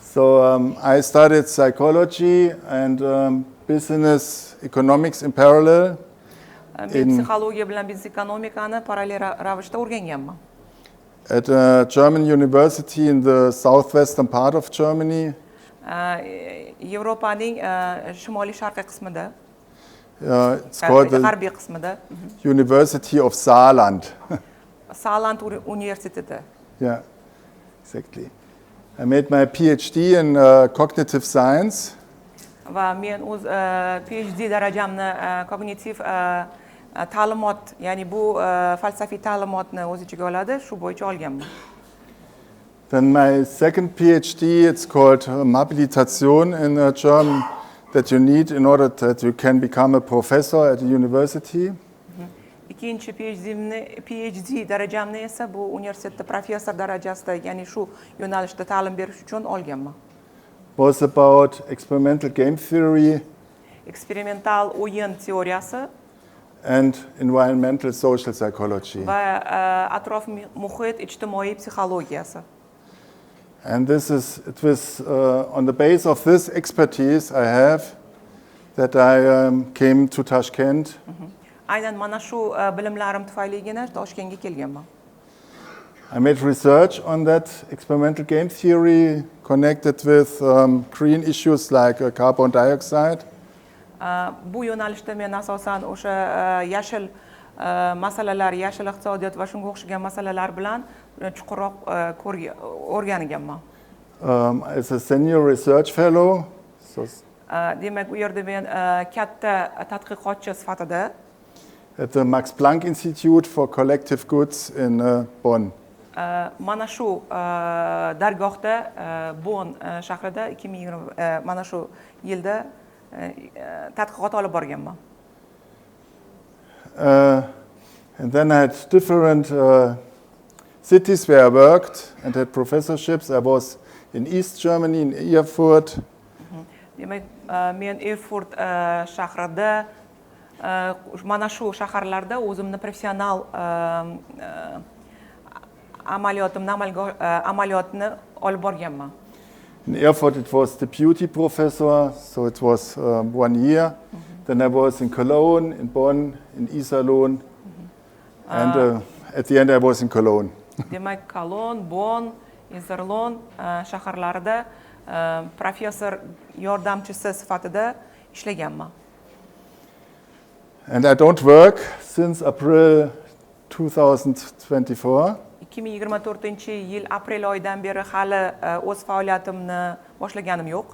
So I studied psychology and business economics in parallel. Men psixologiya bilan biznes ekonomikani parallel ravishda o'rganganman. At a German university in the southwestern part of Germany. Yevropaning shimoliy sharqiy qismida. It's called the g'arbiy qismida. University of Saarland. Saarland universiteti. Yeah, exactly. I made my PhD in cognitive science. Va men o'z PhD darajamni kognitiv ta'limot, ya'ni bu falsafiy ta'limotni o'z ichiga oladi, shu bo'yicha olganman. Then my second PhD, it's called Habilitation in German, that you need in order that you can become a professor at a university. İkinci PhD darajamni esa bu universitetda professor darajasida, ya'ni shu yo'nalishda ta'lim berish uchun olganman. Was about experimental game theory. Eksperimental o'yin teoriyasi. And environmental social psychology. Va atrof muhit ijtimoiy psixologiyasi. And it was on the base of this expertise I have that I came to Tashkent. Aynan mana shu bilimlarim tufayligina Toshkentga kelganman. I made research on that experimental game theory connected with green issues like carbon dioxide. Bu yo'nalishda men asosan o'sha yashil masalalar, yashil iqtisodiyot va shunga o'xshagan masalalar bilan chuqurroq o'rganganman. As a senior research fellow. Demak, u yerda men katta tadqiqotchi sifatida at the Max Planck Institute for Collective Goods in Bonn. Mana shu dargohda Bonn shahrida 2020 mana shu yilda tadqiqot olib borganman. And then I had different cities where I worked and had professorships. I was in East Germany, in Erfurt. Demak, men Erfurt shahrida mana shu shaharlarda o'zimni professional amaliyotni olib borganman. In Erfurt it was the beauty professor, so it was 1 year. Then I was in Cologne, in Bonn, in Iserlohn, and at the end I was in Cologne. Demak, Cologne, Bonn, Iserlohn shaharlarida professor yordamchisi sifatida ishlaganman. And I don't work since April 2024. 2024-yil aprel oyidan beri hali o'z faoliyatimni boshlaganim yo'q.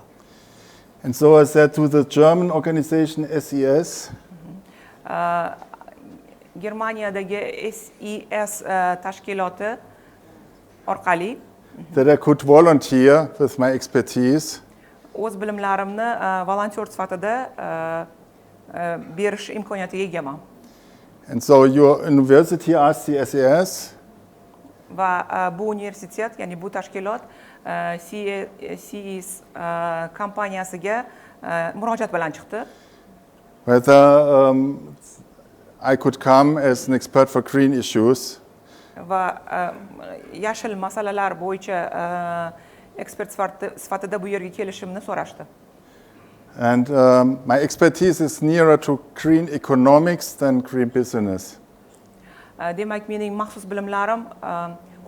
And so I said to the German organization SES. Germaniyadagi SES tashkiloti orqali that I could volunteer with my expertise. O'z bilimlarimni volontyor sifatida berish imkoniyatiga egaman. And so your university asked the SES. Va bu universitet, ya'ni bu tashkilot CES kompaniyasiga murojaat bilan chiqdi. Whether I could come as an expert for green issues. Va yashil masalalar bo'yicha ekspert sifatida bu yerga kelishimni so'rashdi. And my expertise is nearer to green economics than green business. Demak, mening maxsus bilimlarim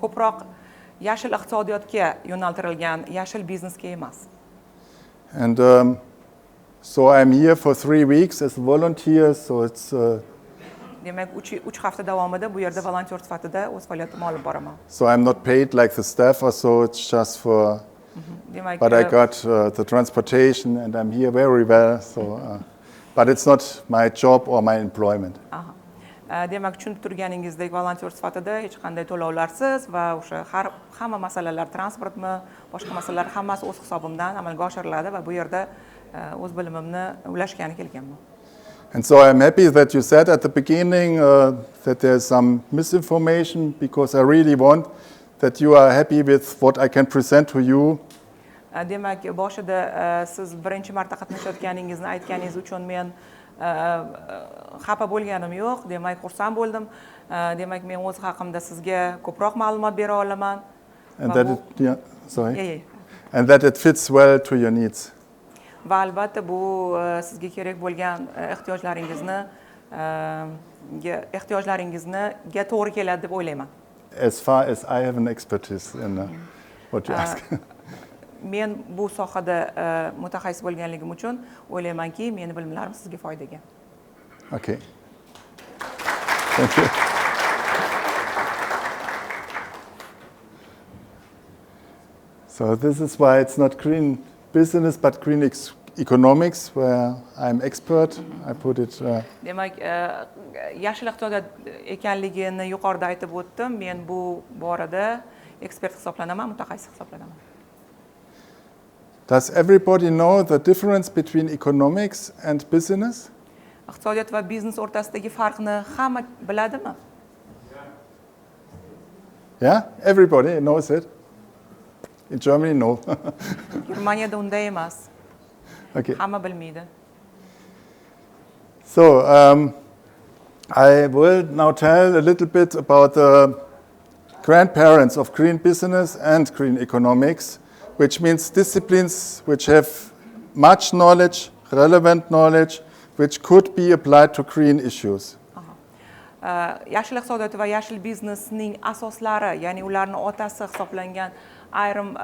ko'proq yashil iqtisodiyotga yo'naltirilgan, yashil biznesga emas. And so I'm here for 3 weeks as a volunteer, so it's Demak, 3 hafta davomida bu yerda volontyor sifatida o'z faoliyatimni olib boraman. So I'm not paid like the staff or so, it's just for Demak, but I got the transportation and I'm here very well, so but it's not my job or my employment. Demak, tushunib turganingizdek, volontyor sifatida hech qanday to'lovlarsiz va o'sha hamma masalalar, transportmi, boshqa masalalar hammasi o'z hisobimdan amalga oshiriladi va bu yerda o'z bilimimni ulashgani kelganman. And so I'm happy that you said at the beginning that there's some misinformation, because I really want that you are happy with what I can present to you. Demak, boshida siz birinchi marta qatnashayotganingizni aytganingiz uchun men xafa bo'lganim yo'q. Demak, xursand bo'ldim. Demak, men o'z haqimda sizga ko'proq ma'lumot bera olaman. And that sorry. and that it fits well to your needs. Va albatta bu sizga kerak bo'lgan ehtiyojlaringizga to'g'ri keladi deb o'ylayman. As far as I have an expertise in what you ask. Men bu sohada mutaxassis bo'lganligim uchun o'ylaymanki, meni bilimlarim sizga foydaga. Okay. Thank you. So this is why it's not green business but green economics where I'm expert. I put it. Demak, yashil iqtisodiyot ekanligini yuqorida aytib o'tdim. Men bu borada ekspert hisoblanaman, mutaxassis hisoblanaman. Does everybody know the difference between economics and business? Iqtisodiyot va biznes o'rtasidagi farqni hamma biladimi? Yeah, everybody knows it. In Germany, no. Germaniyada unday emas. Okay. Hamma bilmaydi. So I will now tell a little bit about the grandparents of green business and green economics, which means disciplines which have much knowledge, relevant knowledge, which could be applied to green issues. Yashil iqtisodiyot va yashil biznesning asoslari, ya'ni ularning otasi hisoblangan ayrim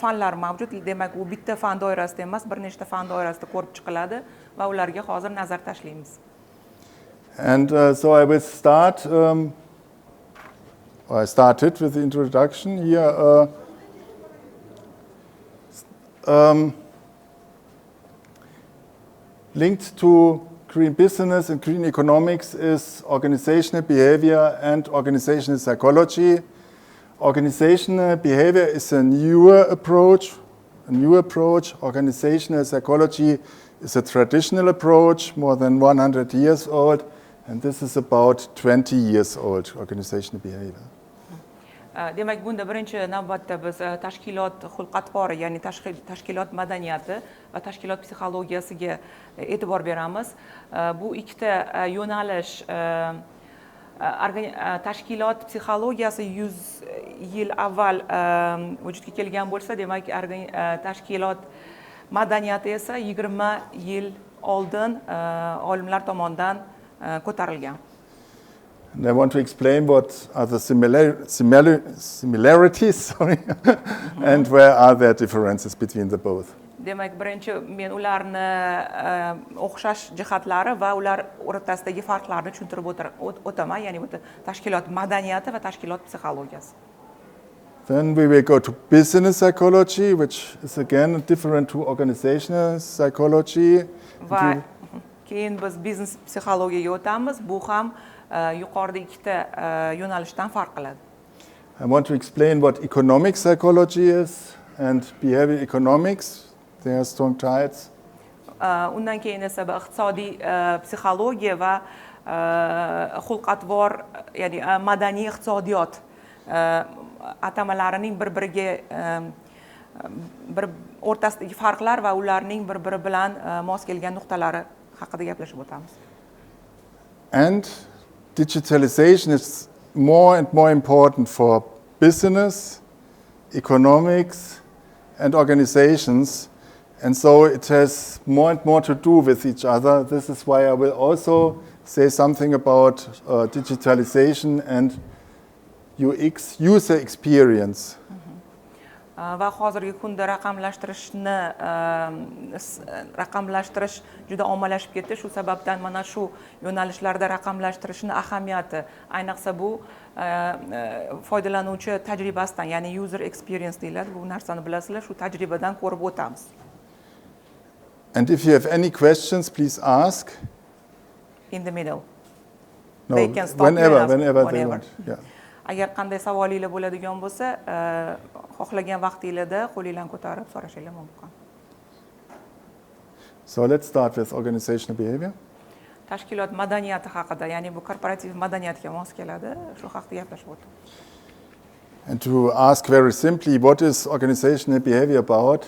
fanlar mavjud. Demak, u bitta fan doirasida emas, bir nechta fan doirasida ko'rib chiqiladi va ularga hozir nazar tashlaymiz. And so I will start. I started with the introduction here. Linked to green business and green economics is organizational behavior and organizational psychology. Organizational behavior is a newer approach. Organizational psychology is a traditional approach, more than 100 years old, and this is about 20 years old, organizational behavior. Demak, bunda birinchi navbatda biz tashkilot xulq-atvori, ya'ni tashkilot madaniyati va tashkilot psixologiyasiga e'tibor beramiz. Bu ikkita yo'nalish tashkilot psixologiyasi 100 yil avval vujudga kelgan bo'lsa, demak, tashkilot madaniyati esa 20 yil oldin olimlar tomonidan ko'tarilgan. And I want to explain what are the similarities, and where are there differences between the both. Demak, birinchi men ularni o'xshash jihatlari va ular o'rtasidagi farqlarni tushuntirib o'taman, ya'ni bu tashkilot madaniyati va tashkilot psixologiyasi. Then we will go to business psychology, which is again different to organizational psychology. Va keyin biz biznes psixologiyaga o'tamiz. Bu ham yuqorida ikkita yo'nalishdan farq qiladi. I want to explain what economic psychology is and behavior economics. They are strong ties. Undan keyin esa iqtisodiy psixologiya va xulq-atvor, ya'ni madaniy iqtisodiyot atamalarining bir-biriga bir o'rtasidagi farqlar va ularning bir-biri bilan mos kelgan nuqtalari haqida gaplashib o'tamiz. And digitalization is more and more important for business, economics, and organizations. And so it has more and more to do with each other. This is why I will also say something about digitalization and UX, user experience. Va hozirgi kunda raqamlashtirish juda ommalashib ketdi. Shu sababdan mana shu yo'nalishlarda raqamlashtirishning ahamiyati, ayniqsa bu foydalanuvchi tajribasidan, ya'ni user experience deyiladi. Bu narsani bilasizlar, shu tajribadan ko'rib o'tamiz. And if you have any questions, please ask. In the middle. No, they can stop whenever they want. Yeah. Agar qanday savolinglar bo'ladigan bo'lsa, xohlagan vaqtingizda qo'linglarni ko'tarib so'rashingiz mumkin. So let's start with organizational behavior. Tashkilot madaniyati haqida, ya'ni bu korporativ madaniyatga mos keladi, shu haqida gaplashib o'tamiz. And to ask very simply, what is organizational behavior about?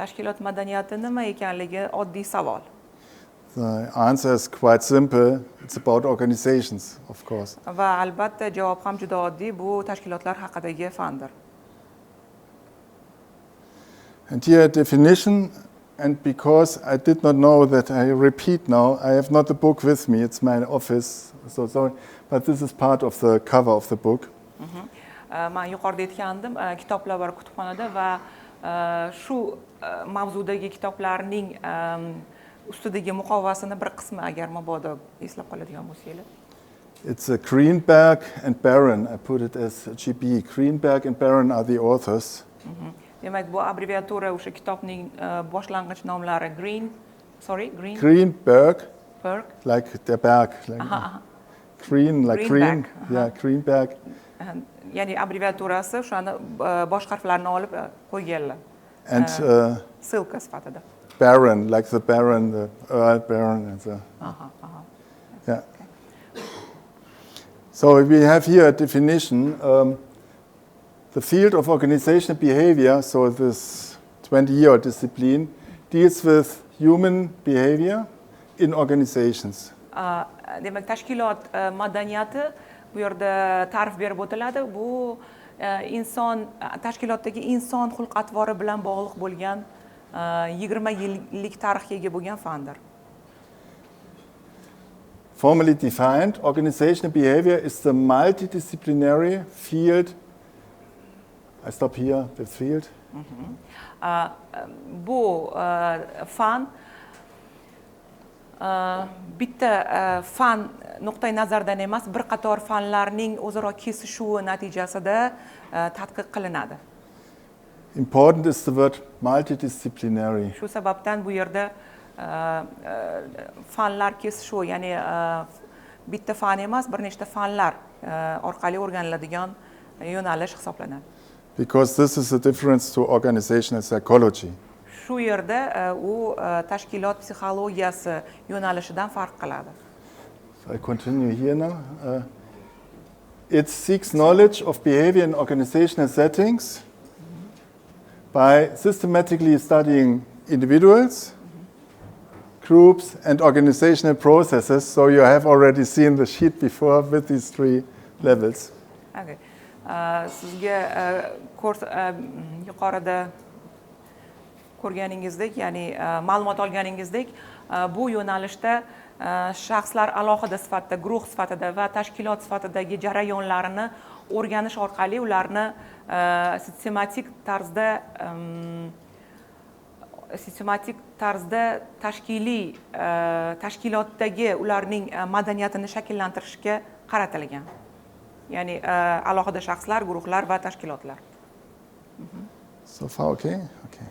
Tashkilot madaniyati nima ekanligi oddiy savol. The answer is quite simple. It's about organizations, of course. Va albatta javob ham juda oddiy, bu tashkilotlar haqidagi fandir. And here a definition, and because I did not know that I repeat now, I have not the book with me, it's my office, so sorry, but this is part of the cover of the book. Men yuqorida aytgandim, kitoblar bor kutubxonada va shu mavzudagi kitoblarning ustidagi muqovasini bir qismi agar mabodo eslab qoladigan bo'lsanglar. It's Greenberg and Barron. I put it as GB. Greenberg and Barron are the authors. Demak, bu abbreviatura o'sha kitobning boshlang'ich nomlari Greenberg, Berg, like der Berg, like green, like green. Yeah, Greenberg. Ya'ni abbreviaturasi o'shani bosh harflarini olib qo'yganlar. And Ссылка sifatida. Baron, like the Baron, the Earl Baron, and the. Yeah. So we have here a definition. The field of organizational behavior, so this 20-year discipline, deals with human behavior in organizations. Demak, tashkilot madaniyati bu yerda ta'rif berib o'tiladi. Bu inson tashkilotdagi inson xulq-atvori bilan bog'liq bo'lgan 20 yillik tarixga ega bo'lgan fandir. Formally defined, organizational behavior is the multidisciplinary field. I stop here, the field. Bu fan bitta fan nuqtai nazardan emas, bir qator fanlarning o'zaro kesishuvi natijasida tadqiq qilinadi. Important is the word multidisciplinary. Shu sababdan bu yerda fanlar kesishuvi, ya'ni bitta fan emas, bir nechta fanlar orqali o'rganiladigan yo'nalish hisoblanadi. Because this is a difference to organizational psychology. Shu yerda u tashkilot psixologiyasi yo'nalishidan farq qiladi. So I continue here now. It seeks knowledge of behavior in organizational settings by systematically studying individuals, groups, and organizational processes. So you have already seen the sheet before with these three levels. Okay. Sizga kurs yuqorida ko'rganingizdek, ya'ni ma'lumot olganingizdek, bu yo'nalishda shaxslar alohida sifatida, guruh sifatida va tashkilot sifatidagi jarayonlarini o'rganish orqali ularni sistematik tarzda tashkilotdagi ularning madaniyatini shakllantirishga qaratilgan. Ya'ni alohida shaxslar, guruhlar va tashkilotlar. So far okay? Okay.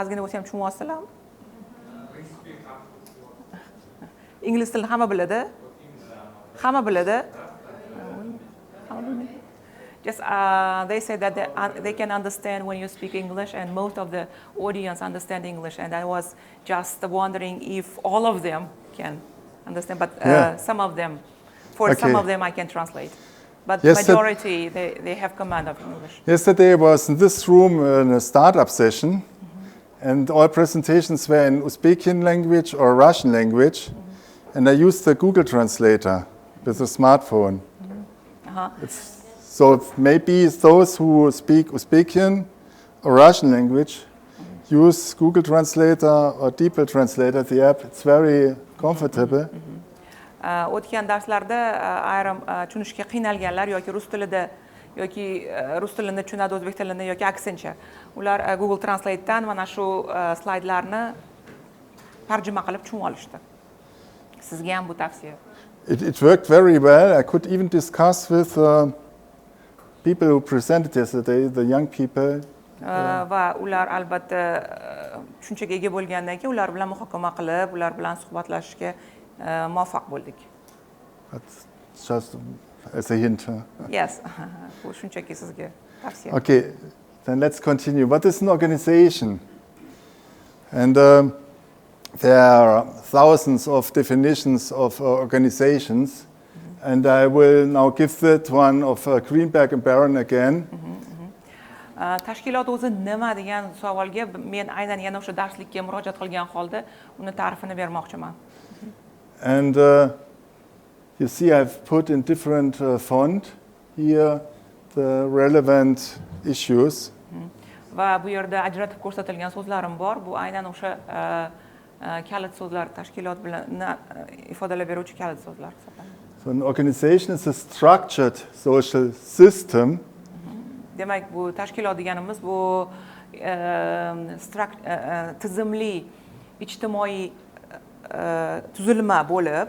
Ozgina bo'lsa ham tushunyapsizlarmi? Ingliz tilini hamma biladi? Hamma biladi? Just they say that they can understand when you speak English, and most of the audience understand English, and I was just wondering if all of them can understand, but some of them, some of them I can translate. But majority, they have command of English. Yesterday I was in this room in a startup session, and all presentations were in Uzbek language or Russian language, and I used the Google Translator with a smartphone. So maybe those who speak Uzbekian or Russian language use Google Translator or DeepL Translator, the app. It's very comfortable. O'tgan darslarda ayrim tushunishga qiynalganlar yoki rus tilida yoki rus tilini tushunadi, o'zbek tilini yoki aksincha, ular Google Translate'dan mana shu slaydlarni tarjima qilib tushunib olishdi. Sizga ham bu tavsiya. It worked very well. I could even discuss with people who presented yesterday, the young people. Va ular albatta tushunchaga ega bo'lgandan keyin ular bilan muhokama qilib, ular bilan suhbatlashishga muvaffaq bo'ldik. That's just as a hint. Yes. Bu shunchaki sizga tavsiya. Okay, then let's continue. What is an organization? And there are thousands of definitions of organizations, and I will now give that one of Greenberg and Barron again. Tashkilot o'zi nima degan savolga men aynan yana o'sha darslikka murojaat qilgan holda uni ta'rifini bermoqchiman. And you see I've put in different font here the relevant issues. va bu yerda ajratib ko'rsatilgan so'zlarim bor. Bu aynan o'sha kalit so'zlar, tashkilot bilan ifodalab beruvchi kalit so'zlar hisoblanadi. So an organization is a structured social system. Demak, bu tashkilot deganimiz bu tizimli ijtimoiy tuzilma bo'lib,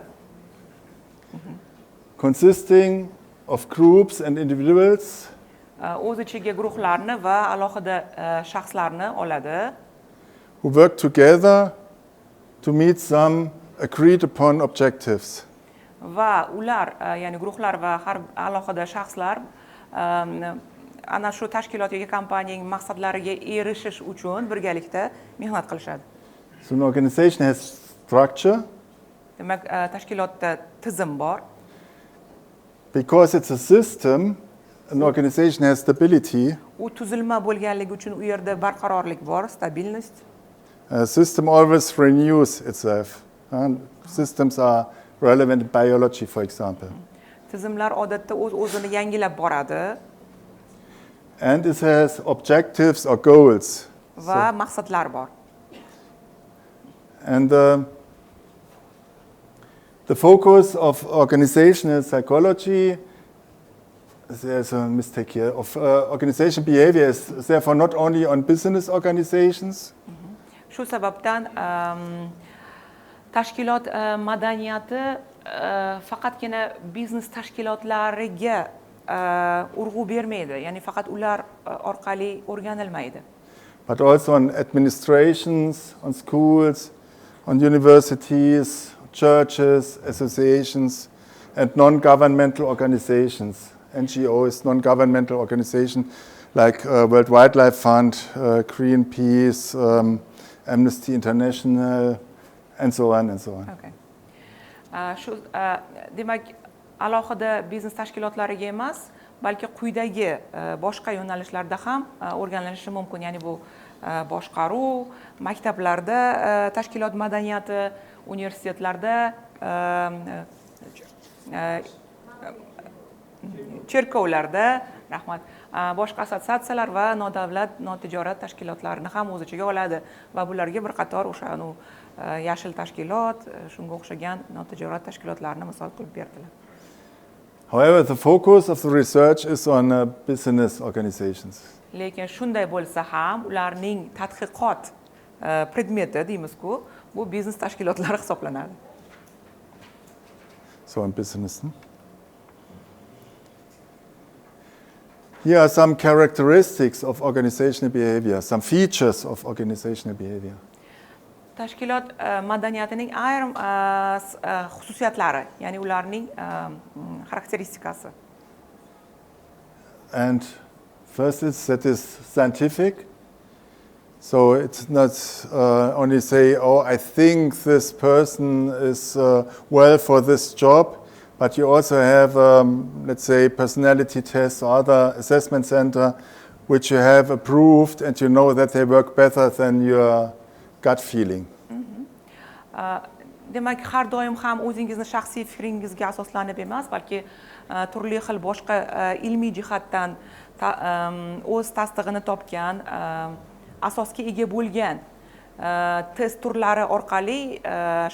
consisting of groups and individuals o'z ichiga guruhlarni va alohida shaxslarni oladi. who work together to meet some agreed upon objectives. Va ular, ya'ni guruhlar va har alohida shaxslar ana shu tashkilot yoki kompaniyaning maqsadlariga erishish uchun birgalikda mehnat qilishadi. So an organization has structure. Demak, tashkilotda tizim bor. Because it's a system, an organization has stability. U tuzilma bo'lganligi uchun u yerda barqarorlik bor, stabilnost. A system always renews itself. And systems are relevant in biology, for example. Tizimlar odatda o'zini yangilab boradi. And it has objectives or goals. Va maqsadlar bor. And the focus of organizational psychology, there's a mistake here, of organization behavior is therefore not only on business organizations. Shu sababdan tashkilot madaniyati faqatgina biznes tashkilotlariga urg'u bermaydi, ya'ni faqat ular orqali o'rganilmaydi. But also on administrations, on schools, on universities, churches, associations, and non-governmental organizations. NGOs, non-governmental organizations like World Wildlife Fund, Greenpeace, Amnesty International, and so on and so on. Okay. Shu demak, alohida biznes tashkilotlariga emas, balki quyidagi boshqa yo'nalishlarda ham o'rganilishi mumkin. Ya'ni bu boshqaruv, maktablarda tashkilot madaniyati, universitetlarda, cherkovlarda, rahmat, boshqa assotsiatsiyalar va nodavlat, notijorat tashkilotlarni ham o'z ichiga oladi va bularga bir qator o'sha yashil tashkilot, shunga o'xshagan notijorat tashkilotlarni misol qilib berdilar. However, the focus of the research is on business organizations. Lekin shunday bo'lsa ham, ularning tadqiqot predmeti deymiz-ku, bu biznes tashkilotlari hisoblanadi. So on business. Here are some characteristics of organizational behavior, some features of organizational behavior. Tashkilot madaniyatining ayrim xususiyatlari, ya'ni ularning xarakteristikasi. And first is that is scientific. So it's not only say, oh, I think this person is well for this job, but you also have, let's say, personality tests or other assessment center, which you have approved and you know that they work better than your gut feeling. Demak, har doim ham o'zingizni shaxsiy fikringizga asoslanib emas, balki turli xil boshqa ilmiy jihatdan o'z tasdig'ini topgan, asosga ega bo'lgan test turlari orqali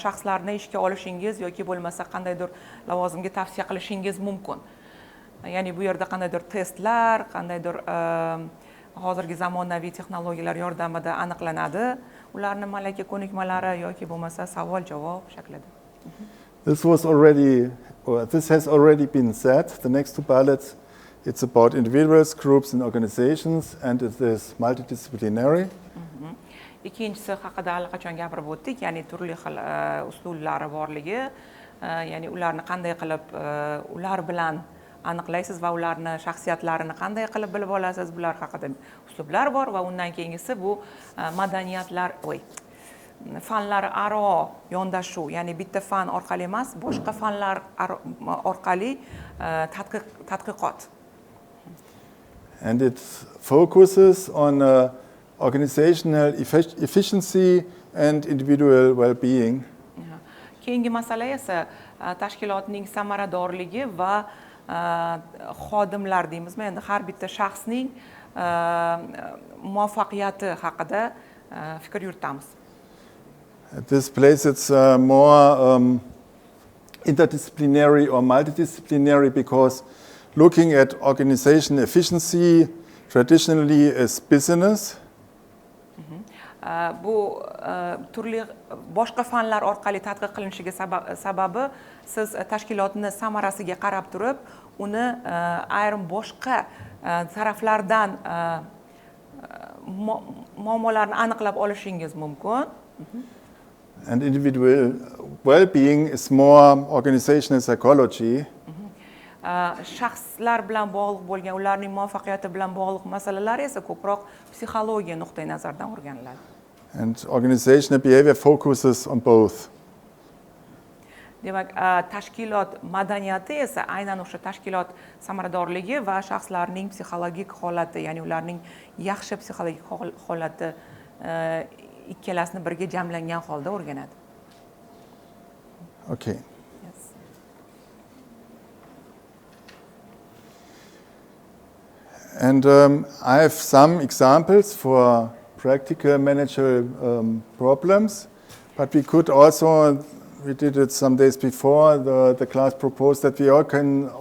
shaxslarni ishga olishingiz yoki bo'lmasa qandaydir lavozimga tavsiya qilishingiz mumkin. Ya'ni bu yerda qandaydir testlar, qandaydir hozirgi zamonaviy texnologiyalar yordamida aniqlanadi. Ularning malaka ko'nikmalari yoki bo'lmasa savol-javob shaklida. This has already been said. The next two bullets, it's about individuals, groups and organizations, and it is multidisciplinary. Ikkinchisi haqida allaqachon gapirib o'tdik, ya'ni turli xil uslublari borligi, ya'ni ularni qanday qilib ular bilan aniqlaysiz va ularni shaxsiyatlarini qanday qilib bilib olasiz, bular haqida uslublar bor va undan keyingisi bu madaniyatlar, fanlar aro yondashuv, ya'ni bitta fan orqali emas, boshqa fanlar orqali tadqiqot. And it focuses on organizational efficiency and individual well-being. Keyingi masala esa tashkilotning samaradorligi va xodimlar deymizmi, endi har bitta shaxsning muvaffaqiyati haqida fikr yuritamiz. At this place it's more interdisciplinary or multidisciplinary because looking at organization efficiency traditionally is business. Bu turli boshqa fanlar orqali tadqiq qilinishiga sababi siz tashkilotni samarasiga qarab turib, uni ayrim boshqa taraflardan muammolarni aniqlab olishingiz mumkin. And individual well-being is more organizational psychology. Shaxslar bilan bog'liq bo'lgan, ularning muvaffaqiyati bilan bog'liq masalalar esa ko'proq psixologiya nuqtai nazaridan o'rganiladi. And organizational behavior focuses on both. Demak, tashkilot madaniyati esa aynan o'sha tashkilot samaradorligi va shaxslarning psixologik holati, ya'ni ularning yaxshi psixologik holati ikkalasini birga jamlangan holda o'rganadi. Okay. Yes. And I have some examples for practical managerial problems, but we could also, we did it some days before, the class proposed that we all can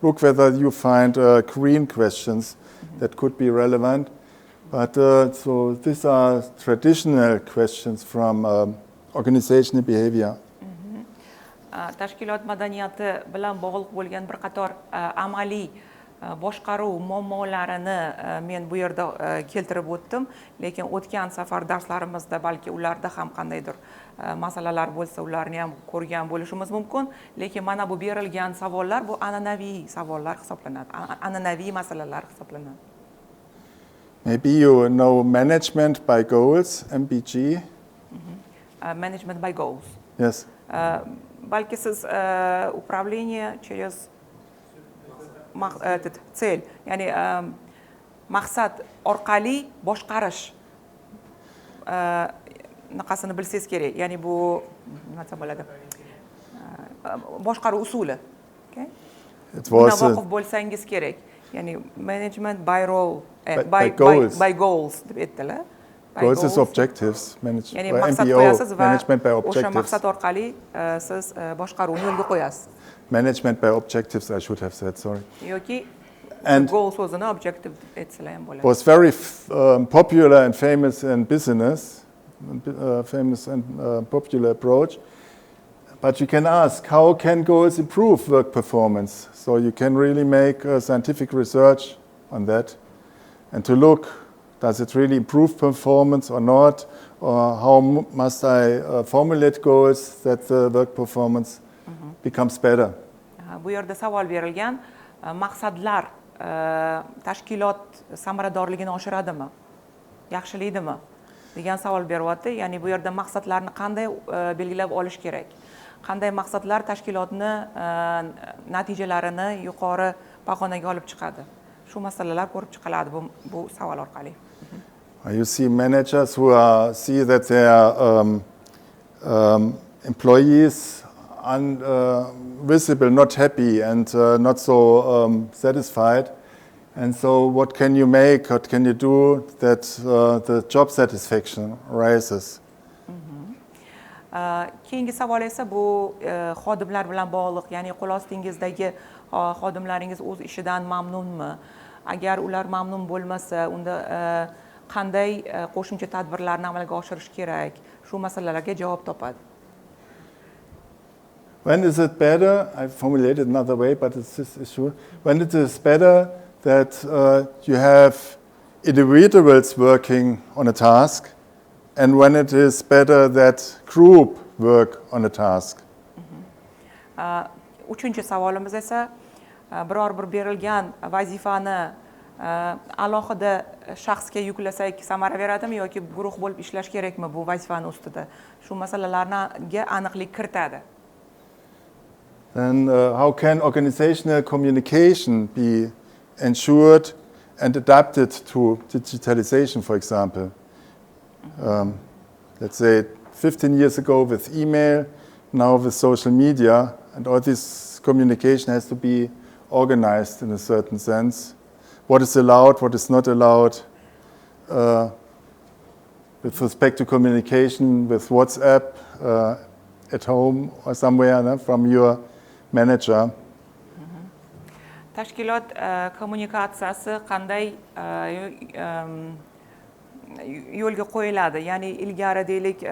look whether you find green questions that could be relevant. But so these are traditional questions from organizational behavior. Tashkilot madaniyati bilan bog'liq bo'lgan bir qator amaliy boshqaruv muammolarini men bu yerda keltirib o'tdim, lekin o'tgan safar darslarimizda balki ularda ham qandaydir masalalar bo'lsa, ularni ham ko'rgan bo'lishimiz mumkin, lekin mana bu berilgan savollar bu an'anaviy savollar hisoblanadi, an'anaviy masalalar hisoblanadi. Maybe you know management by goals, MBG. Management by goals. Yes. Balki siz управление через цель, ya'ni maqsad orqali boshqarish naqasini bilsangiz kerak. Ya'ni bu nima desa bo'ladi? Boshqaruv usuli. Okay? Buna voqif bo'lsangiz kerak. Ya'ni management by role, by goals deb aytdilar. Goals is objectives, ya'ni maqsad qo'yasiz va management by objectives. O'sha maqsad orqali siz boshqaruvni yo'lga qo'yasiz. Management by objectives, I should have said, sorry. Yoki goal so'zini objective deb aytsalar ham bo'ladi. Was very popular and famous in business, famous and popular approach. But you can ask, how can goals improve work performance? So you can really make scientific research on that and to look, does it really improve performance or not? Or how must I formulate goals that the work performance becomes better? Bu yerda savol berilgan, maqsadlar tashkilot samaradorligini oshiradimi? Yaxshilaydimi? degan savol beryapti. Ya'ni bu yerda maqsadlarni qanday belgilab olish kerak? Qanday maqsadlar tashkilotni natijalarini yuqori pog'onaga olib chiqadi? Shu masalalar ko'rib chiqiladi bu savol orqali. You see managers who see that their employees are visible, not happy, and not so satisfied. And so what can you make, what can you do that the job satisfaction rises? Keyingi savol esa bu xodimlar bilan bog'liq, ya'ni qo'l ostingizdagi xodimlaringiz o'z ishidan mamnunmi? Agar ular mamnun bo'lmasa, unda qanday qo'shimcha tadbirlarni amalga oshirish kerak? Shu masalalarga javob topadi. When is it better, I formulated another way, but it's this issue, when it is better that you have individuals working on a task, and when it is better that group work on a task. Uchinchi savolimiz esa biror bir berilgan vazifani alohida shaxsga yuklasak samara beradimi yoki guruh bo'lib ishlash kerakmi bu vazifani ustida? Shu masalalarga aniqlik kiritadi. Then how can organizational communication be ensured and adapted to digitalization, for example? Let's say 15 years ago with email, now with social media, and all this communication has to be organized in a certain sense. what is allowed, what is not allowed, with respect to communication with WhatsApp at home or somewhere, no, from your manager. Tashkilot kommunikatsiyasi qanday yo'lga qo'yiladi? Ya'ni ilgari deylik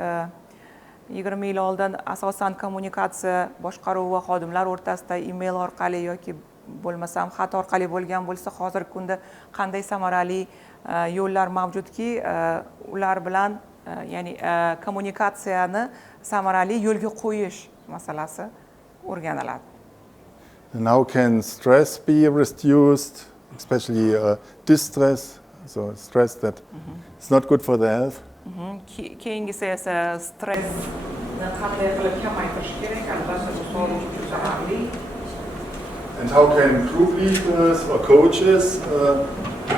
20 yil oldin asosan kommunikatsiya boshqaruv va xodimlar o'rtasida email orqali yoki bo'lmasam xat orqali bo'lgan bo'lsa, hozirgi kunda qanday samarali yo'llar mavjudki, ular bilan ya'ni kommunikatsiyani samarali yo'lga qo'yish masalasi o'rganiladi. And how can stress be reduced, especially distress, so stress that is not good for the health. Keyingisi esa stressni qanday qilib kamaytirish kerak, albatta bu sog'liq uchun zararli. And how can group leaders or coaches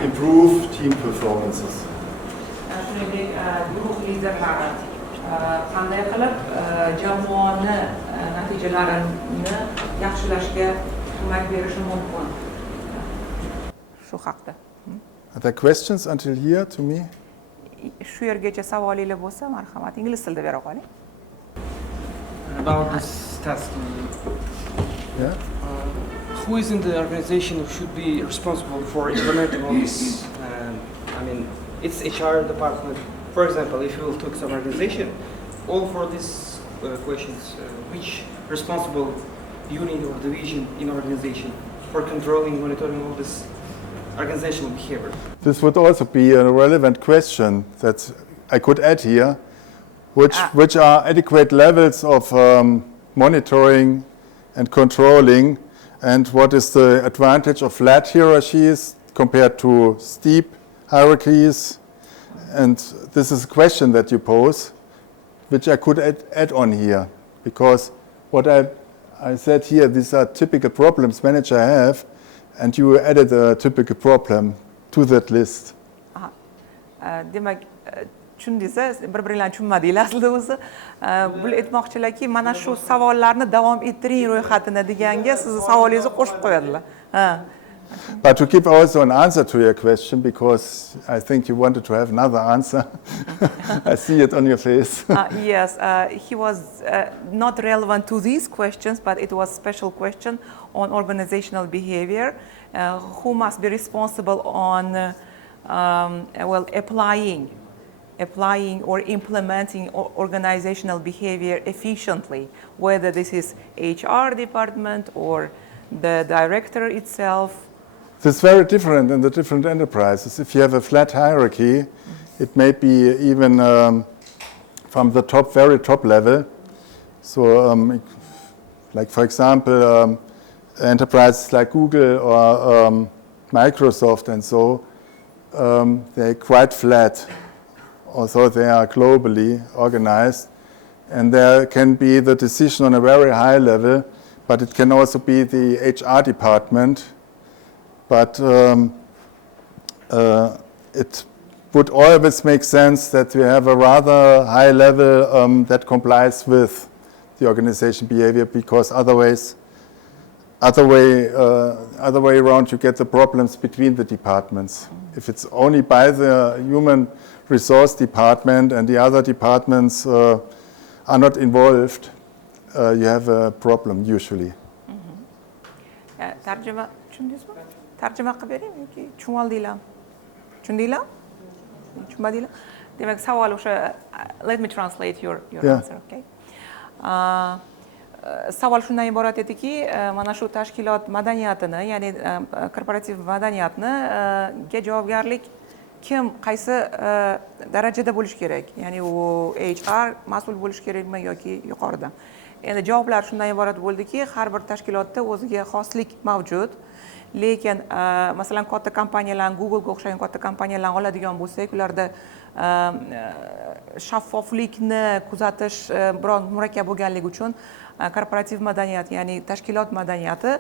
improve team performances? Shuningdek, guruh liderlari qanday qilib jamoani natijalarini yaxshilashga ko'mak berishi mumkin? Shu haqda. Are there questions until here to me? Shu yergacha savolinglar bo'lsa, marhamat, ingliz tilida bera qoling. About this task. Yeah. Who is in the organization who should be responsible for implementing all this? I mean, it's HR department. For example, if you will take some organization, all for these questions, which responsible unit or division in organization for controlling, monitoring all this organizational behavior? This would also be a relevant question that I could add here, which are adequate levels of monitoring and controlling, and what is the advantage of flat hierarchies compared to steep hierarchies. And this is a question that you pose, which I could add on here, because what I said here, these are typical problems manager have, and you added a typical problem to that list. Demak, tushundingiz, bir-biringlarni tushunmadinglar aslida o'zi. Bu aytmoqchilarki, mana shu savollarni davom ettiring ro'yxatini deganga sizni savolingizni qo'shib qo'yadilar. But to give also an answer to your question, because I think you wanted to have another answer. I see it on your face. Yes, he was not relevant to these questions, but it was a special question on organizational behavior. Who must be responsible on applying or implementing organizational behavior efficiently, whether this is HR department or the director itself. It's very different in the different enterprises. If you have a flat hierarchy, it may be even from the top, very top level. So, like for example, enterprises like Google or Microsoft and so, they're quite flat, although they are globally organized. And there can be the decision on a very high level, but it can also be the HR department. But it would always make sense that we have a rather high level that complies with the organization behavior, because other way around you get the problems between the departments. If it's only by the human resource department and the other departments are not involved, you have a problem usually. Tarjima tushundingizmi? Tarjima qilib beraymi yoki tushunaldinglarmi? Tushundinglar? Tushunmadinglar? Demak, savol o'sha, let me translate your answer, okay? Savol shundan iborat ediki, mana shu tashkilot madaniyatini, ya'ni korporativ madaniyatni ga javobgarlik kim, qaysi darajada bo'lish kerak? Ya'ni u HR mas'ul bo'lish kerakmi yoki yuqoridan? Endi javoblar shundan iborat bo'ldiki, har bir tashkilotda o'ziga xoslik mavjud. Lekin masalan katta kompaniyalar, Google ga o'xshagan katta kompaniyalarni oladigan bo'lsak, ularda shaffoflikni kuzatish biroz murakkab bo'lganligi uchun korporativ madaniyat, ya'ni tashkilot madaniyati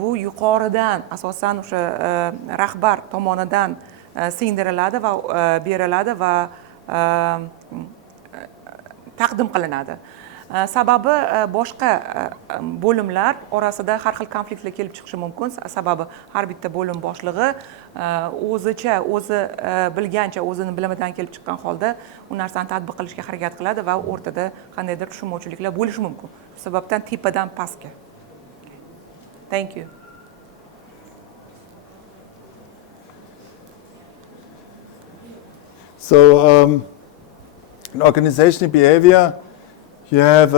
bu yuqoridan asosan o'sha rahbar tomonidan singdiriladi va beriladi va taqdim qilinadi. Sababi boshqa bo'limlar orasida har xil konfliktlar kelib chiqishi mumkin. Sababi har bitta bo'lim boshlig'i o'zicha, o'zi bilgancha, o'zini bilimidan kelib chiqqan holda u narsani tatbiq qilishga harakat qiladi va o'rtada qandaydir tushunmovchiliklar bo'lishi mumkin. Shu sababdan tepadan pastga. Thank you. So, in organizational behavior, you have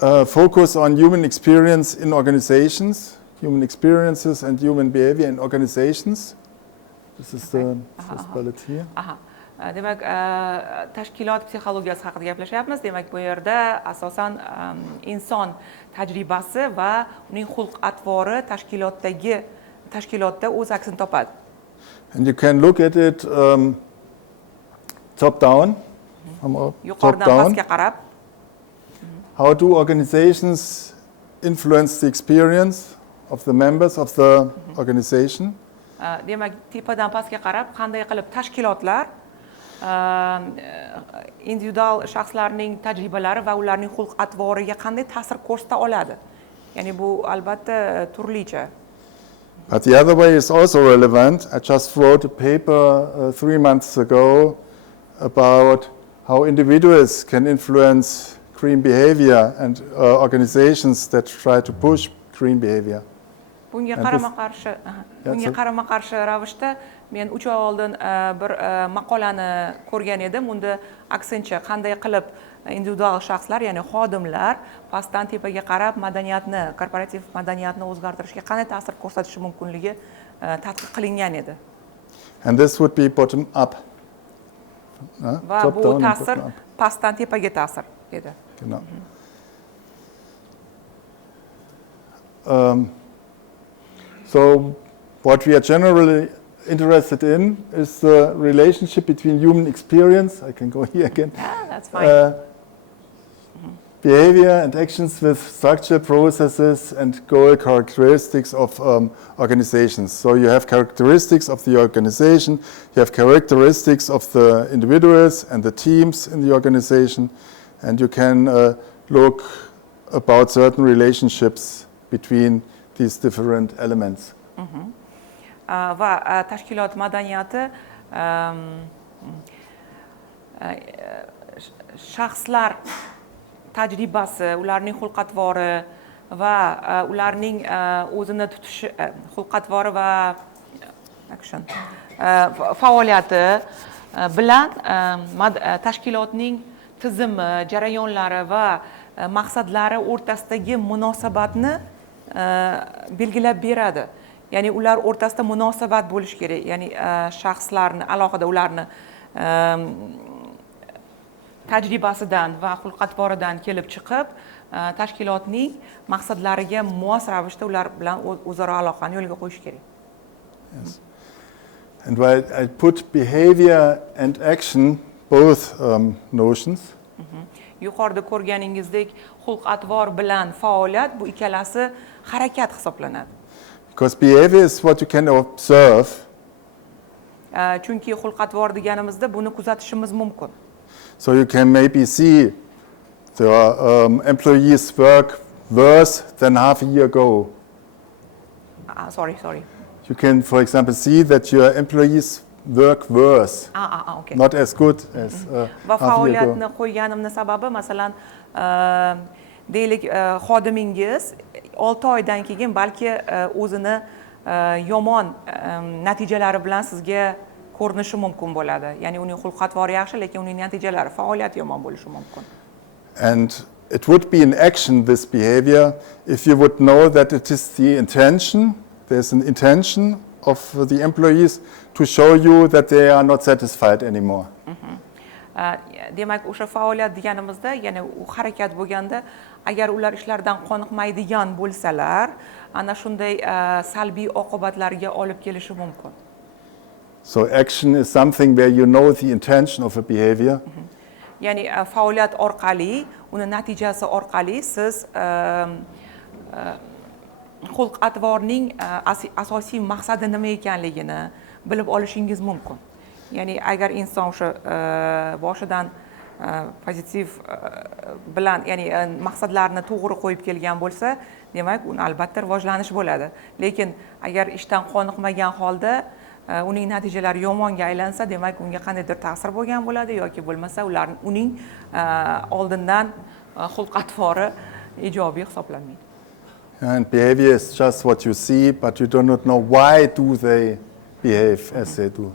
a focus on human experience in organizations, human experiences and human behavior in organizations. This is the first bullet here. Demak, tashkilot psixologiyasi haqida gaplashyapmiz. Demak, bu yerda asosan inson tajribasi va uning xulq-atvori tashkilotda o'z aksini topadi. And you can look at it top down. Yuqoridan pastga qarab. How do organizations influence the experience of the members of the organization? Demak, tepadan pastga qarab, qanday qilib tashkilotlar individual shaxslarning tajribalari va ularning xulq-atvoriga qanday ta'sir ko'rsata oladi. Ya'ni bu albatta turlicha. But the other way is also relevant. I just wrote a paper 3 months ago about how individuals can influence green behavior and organizations that try to push green behavior. Bunga qarama-qarshi ravishda men 3 oy oldin bir maqolani ko'rgan edim. Unda aksincha qanday qilib individual shaxslar, ya'ni xodimlar pastdan tepaga qarab madaniyatni, korporativ madaniyatni o'zgartirishga qanday ta'sir ko'rsatishi mumkinligi tadqiq qilingan edi. And this would be bottom up. Va bu ta'sir pastdan tepaga ta'sir edi. Genau. So what we are generally interested in is the relationship between human experience. I can go here again. Yeah, that's fine. Behavior and actions with structure, processes, and goal characteristics of organizations. So you have characteristics of the organization, you have characteristics of the individuals and the teams in the organization, and you can look about certain relationships between these different elements. Va tashkilot madaniyati shaxslar tajribasi, ularning xulq-atvori va ularning o'zini tutishi, xulq-atvori va faoliyati bilan tashkilotning tizimi, jarayonlari va maqsadlari o'rtasidagi munosabatni belgilab beradi. Ya'ni ular o'rtasida munosabat bo'lishi kerak. Ya'ni shaxslarni, alohida ularni tajribasidan va xulq-atvoridan kelib chiqib, tashkilotning maqsadlariga mos ravishda ular bilan o'zaro aloqani yo'lga qo'yish kerak. Yes. And while I put behavior and action, both notions. Yuqorida ko'rganingizdek, xulq-atvor bilan faoliyat bu ikkalasi harakat hisoblanadi. Because behavior is what you can observe. Chunki xulq-atvor deganimizda buni kuzatishimiz mumkin. So you can maybe see the employees work worse than half a year ago. Sorry. You can, for example, see that your employees work worse, okay. not as good as Va half a year ago. faoliyatni qo'yganimning sababi, masalan, deylik, xodimingiz 6 oydan keyin balki o'zini yomon natijalari bilan sizga ko'rinishi mumkin bo'ladi. Ya'ni uning xulq-atvori yaxshi, lekin uning natijalari, faoliyati yomon bo'lishi mumkin. And it would be an action, this behavior, if you would know that it is the intention, there's an intention of the employees to show you that they are not satisfied anymore. Demak, o'sha faoliyat deganimizda, ya'ni u harakat bo'lganda, agar ular ishlaridan qoniqmaydigan bo'lsalar, ana shunday salbiy oqibatlarga olib kelishi mumkin. So action is something where you know the intention of a behavior. Ya'ni faoliyat orqali, uni natijasi orqali siz xulq-atvorning asosiy maqsadi nima ekanligini bilib olishingiz mumkin. Ya'ni agar inson o'sha boshidan pozitiv bilan, ya'ni maqsadlarni to'g'ri qo'yib kelgan bo'lsa, demak, uni albatta rivojlanish bo'ladi. Lekin agar ishdan qoniqmagan holda uning natijalari yomonga aylansa, demak, unga qandaydir ta'sir bo'lgan bo'ladi yoki bo'lmasa uning oldindan xulq-atvori ijobiy hisoblanmaydi. And behavior is just what you see, but you do not know why do they behave as they do.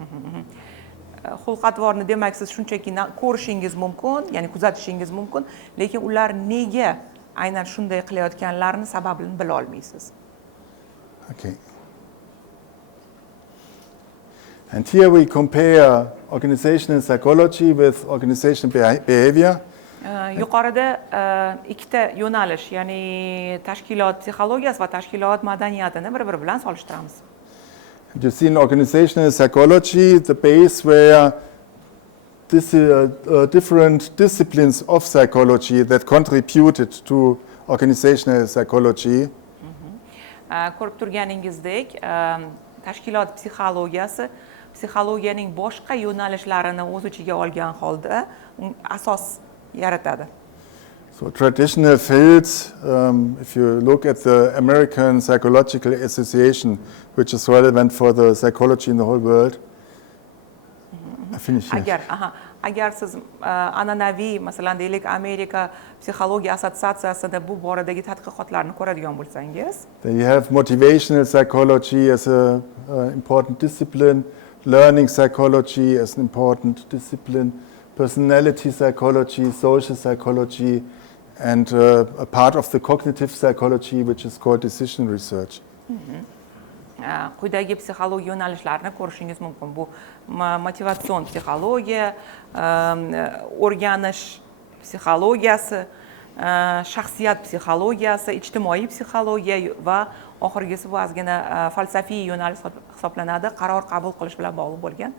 Xulq-atvorni demak siz shunchaki ko'rishingiz mumkin, ya'ni kuzatishingiz mumkin, lekin ular nega aynan shunday qilayotganlarini sababini bila olmaysiz. Okay. And here we compare organizational psychology with organizational behavior. Yuqorida ikkita yo'nalish, ya'ni tashkilot psixologiyasi va tashkilot madaniyatini bir-biri bilan solishtiramiz. You see in organizational psychology the base where different disciplines of psychology that contributed to organizational psychology. Ko'rib turganingizdek, tashkilot psixologiyasi psixologiyaning boshqa yo'nalishlarini o'z ichiga olgan holda asos yaratadi. So traditional fields, if you look at the American Psychological Association, which is relevant for the psychology in the whole world. I finish here. Agar siz an'anaviy, masalan deylik, Amerika psixologiya assotsiatsiyasida bu boradagi tadqiqotlarni ko'radigan bo'lsangiz, then you have motivational psychology as an important discipline, learning psychology as an important discipline, personality psychology, social psychology, and a part of the cognitive psychology which is called decision research. Quyidagi psixologiya yo'nalishlarini ko'rishingiz mumkin. Bu motivatsion psixologiya, o'rganish psixologiyasi, shaxsiyat psixologiyasi, ijtimoiy psixologiya va oxirgisi bu ozgina falsafiy yo'nalish hisoblanadi, qaror qabul qilish bilan bog'liq bo'lgan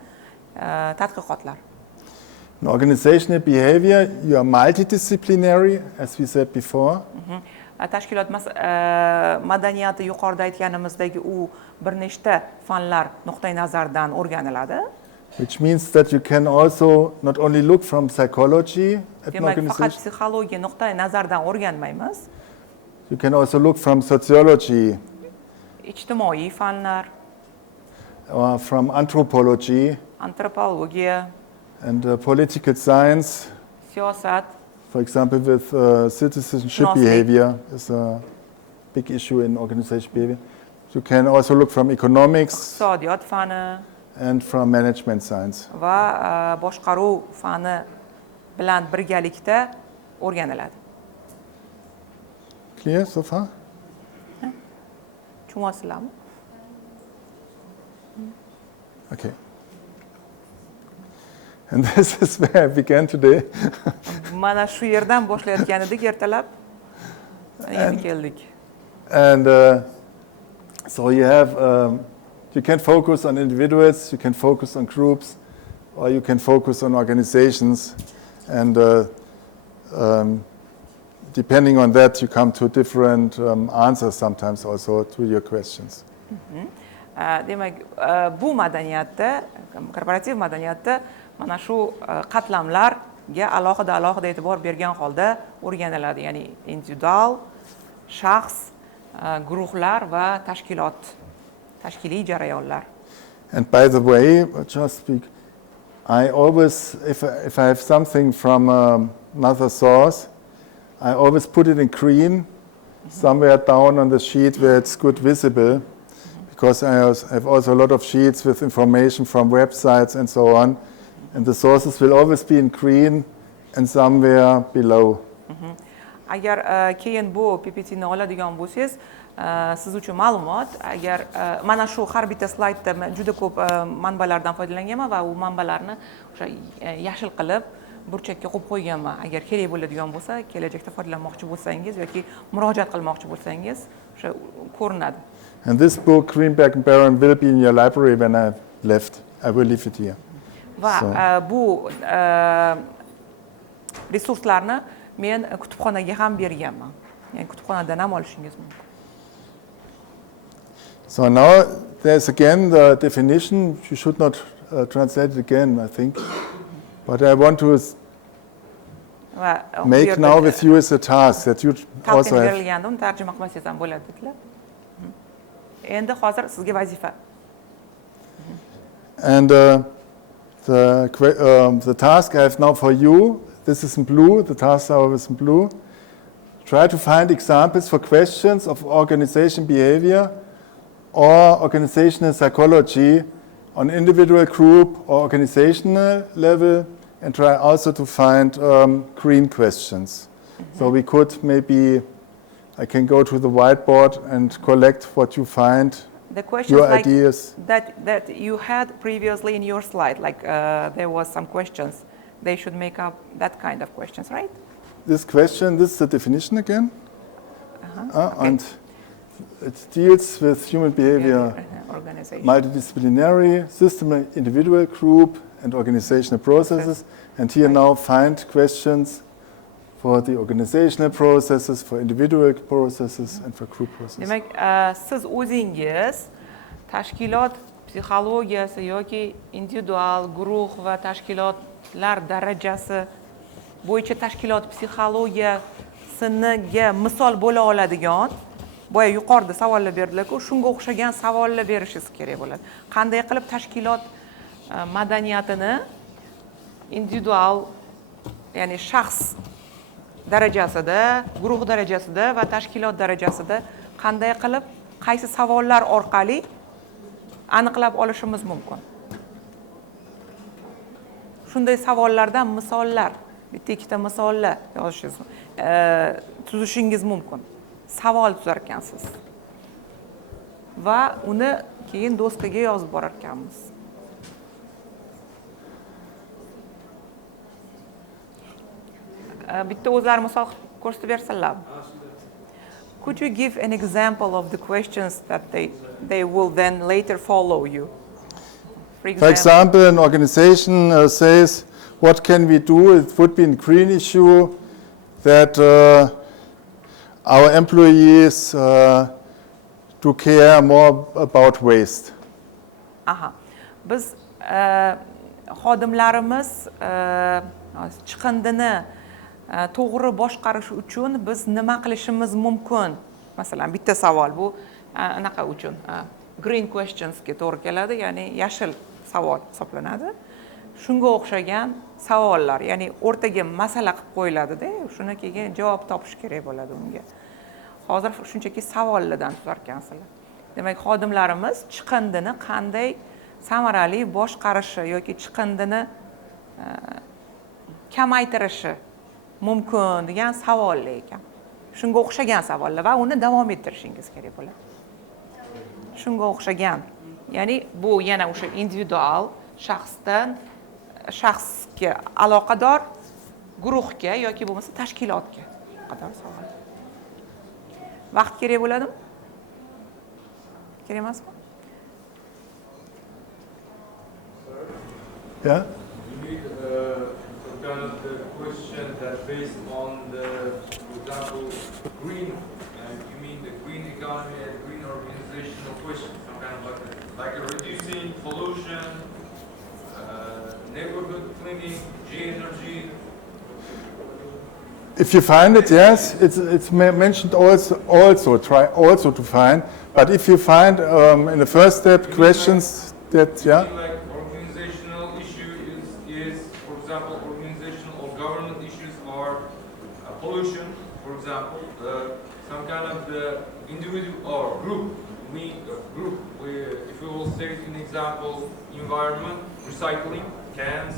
tadqiqotlar. In organizational behavior, you are multidisciplinary, as we said before. Tashkilot madaniyati yuqorida aytganimizdagi u bir nechta fanlar nuqtai nazaridan o'rganiladi. Which means that you can also not only look from psychology at an Demak, faqat organization, psixologiya nuqtai nazaridan o'rganmaymiz. you can also look from sociology Ijtimoiy fanlar, or from anthropology antropologiya, and political science. siyosat, For example, with citizenship Mostly. behavior is a big issue in organization behavior. You can also look from economics iqtisodiyot fani and from management science. va boshqaruv fani bilan birgalikda o'rganiladi. Clear so far? Tushunyapsizlarmi? Okay. And this is where I began today. Mana shu yerdan boshlayotgan edik ertalab. Endi keldik. And so you have, you can focus on individuals, you can focus on groups, or you can focus on organizations. And depending on that, you come to different answers sometimes also to your questions. Demak, bu madaniyatda, korporativ madaniyatda mana shu qatlamlarga alohida e'tibor bergan holda o'rganiladi, ya'ni individual, shaxs, guruhlar va tashkiliy jarayonlar. And by the way, just speak, I always, if I have something from another source, I always put it in green, somewhere down on the sheet where it's good visible, because I have also a lot of sheets with information from websites and so on, and the sources will always be in green and somewhere below. Agar keyin bu PPTni oladigan bo'lsangiz, siz uchun ma'lumot, agar mana shu har bitta slaydda juda ko'p manbalardan foydalanganman va u manbalarni o'sha yashil qilib burchakka qo'yib qo'yganman. Agar kerak bo'ladigan bo'lsa, kelajakda foydalanmoqchi bo'lsangiz yoki murojaat qilmoqchi bo'lsangiz, o'sha ko'rinadi. And this book, Greenberg and Barron, will be in your library when I left. I will leave it here. Va bu resurslarni men kutubxonaga ham berganman. Ya'ni kutubxonadan ham olishingiz mumkin. So now there's again the definition. You should not translate it again, I think. But I want to make now with you is a task that you also have. berilganda uni tarjima qilmasangiz ham bo'ladi dedilar. Endi hozir sizga vazifa. And the task I have now for you, this is in blue, the tasks are always in blue. Try to find examples for questions of organization behavior or organizational psychology on individual, group, or organizational level, and try also to find green questions. So we could maybe, I can go to the whiteboard and collect what you find, The questions your like ideas. that you had previously in your slide, like there was some questions, they should make up that kind of questions, right? This question, this is the definition again. Okay. And it deals with human behavior, Organization. multidisciplinary, system, individual, group, and organizational processes. And here now find questions for the organizational processes, for individual processes, and for group processes. Demak, siz o'zingiz tashkilot psixologiyasi yoki individual, guruh va tashkilotlar darajasi bo'yicha tashkilot psixologiyasiga misol bo'la oladigan boya yuqorida savollar berdilar-ku, shunga o'xshagan savollar berishingiz kerak bo'ladi. Qanday qilib tashkilot madaniyatini individual, ya'ni shaxs darajasida, guruh darajasida va tashkilot darajasida qanday qilib qaysi savollar orqali aniqlab olishimiz mumkin. Shunday savollardan misollar, bitta ikkita misollar yozishingiz, tuzishingiz mumkin. Savol tuzar ekansiz. Va uni keyin doskaga yozib borar ekanmiz. Bitta o'zlari misol ko'rsatib bersinlar. Could you give an example of the questions that they will then later follow you? For example, an organization says, what can we do? It would be a green issue that our employees to care more about waste. Biz xodimlarimiz chiqindini to'g'ri boshqarish uchun biz nima qilishimiz mumkin? Masalan, bitta savol bu anaqa uchun green questions ga to'g'ri keladi, ya'ni yashil savol hisoblanadi. Shunga o'xshagan savollar, ya'ni o'rtaga masala qilib qo'yiladi-da, shuni keyin javob topish kerak bo'ladi unga. Hozir shunchaki savollardan tuzar ekansizlar. Demak, xodimlarimiz chiqindini qanday samarali boshqarishi yoki chiqindini kamaytirishi mumkin degan savollar ekan. Shunga o'xshagan savollar va uni davom ettirishingiz kerak bo'ladi. Shunga o'xshagan. Ya'ni bu yana o'sha individual shaxsdan shaxsga aloqador, guruhga yoki bo'lmasa tashkilotga qadar savol. Vaqt kerak bo'ladimi? Kerak emasmi? Yeah? You need some kind of the question that based on the, for example, green, you mean the green economy and green organizational question, some kind of like a reducing pollution, neighborhood cleaning, G-energy. If you find it, yes, it's mentioned also, try also to find. But if you find in the first step questions that, yeah. Like organizational issue is, for example, organizational or government issues are pollution, for example, some kind of the individual or group. If we will take an example, environment, recycling, cans,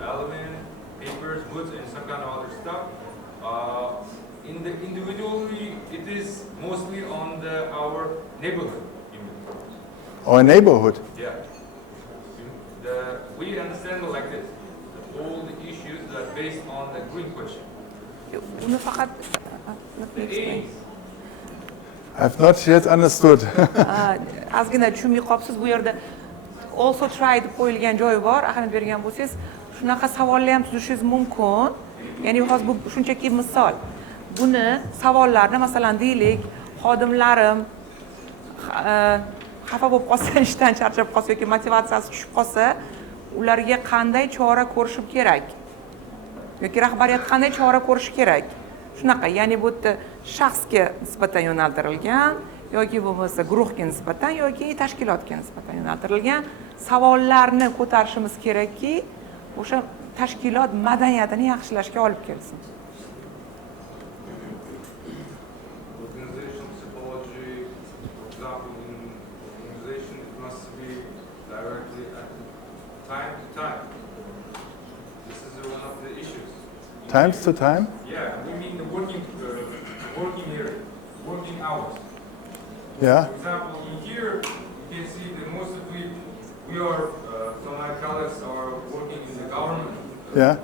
aluminum, papers, woods, and some kind of other stuff. In the individually, it is mostly on our neighborhood. Our neighborhood? Yeah. We understand it like this. All the issues that are based on the green question. The aims. I've not yet understood. Ozgina tushunmay qolibsiz, bu yerda also try deb qo'yilgan joyi bor. Ahamiyat bergan bo'lsangiz, shunaqa savollar ham tuzishingiz mumkin. Ya'ni hozir bu shunchaki misol. Buni savollarni masalan deylik, xodimlarim xafa bo'lib qolsa, ishdan charchab qolsa yoki motivatsiyasi tushib qolsa, ularga qanday chora ko'rishim kerak? yoki rahbariyat qanday chora ko'rishi kerak. Shunaqa, ya'ni bu yerda shaxsga nisbatan yo'naltirilgan yoki bo'lmasa guruhga nisbatan yoki tashkilotga nisbatan yo'naltirilgan savollarni ko'tarishimiz kerakki, o'sha tashkilot madaniyatini yaxshilashga olib kelsin. Organization psychology, for example, in organization, it must be directly at time to time. This is one of the issues. Times to time? Yeah, we mean the working area, working hours. Yeah. For example, in here, you can see that most of we are, some of my colleagues are working in the government Yeah.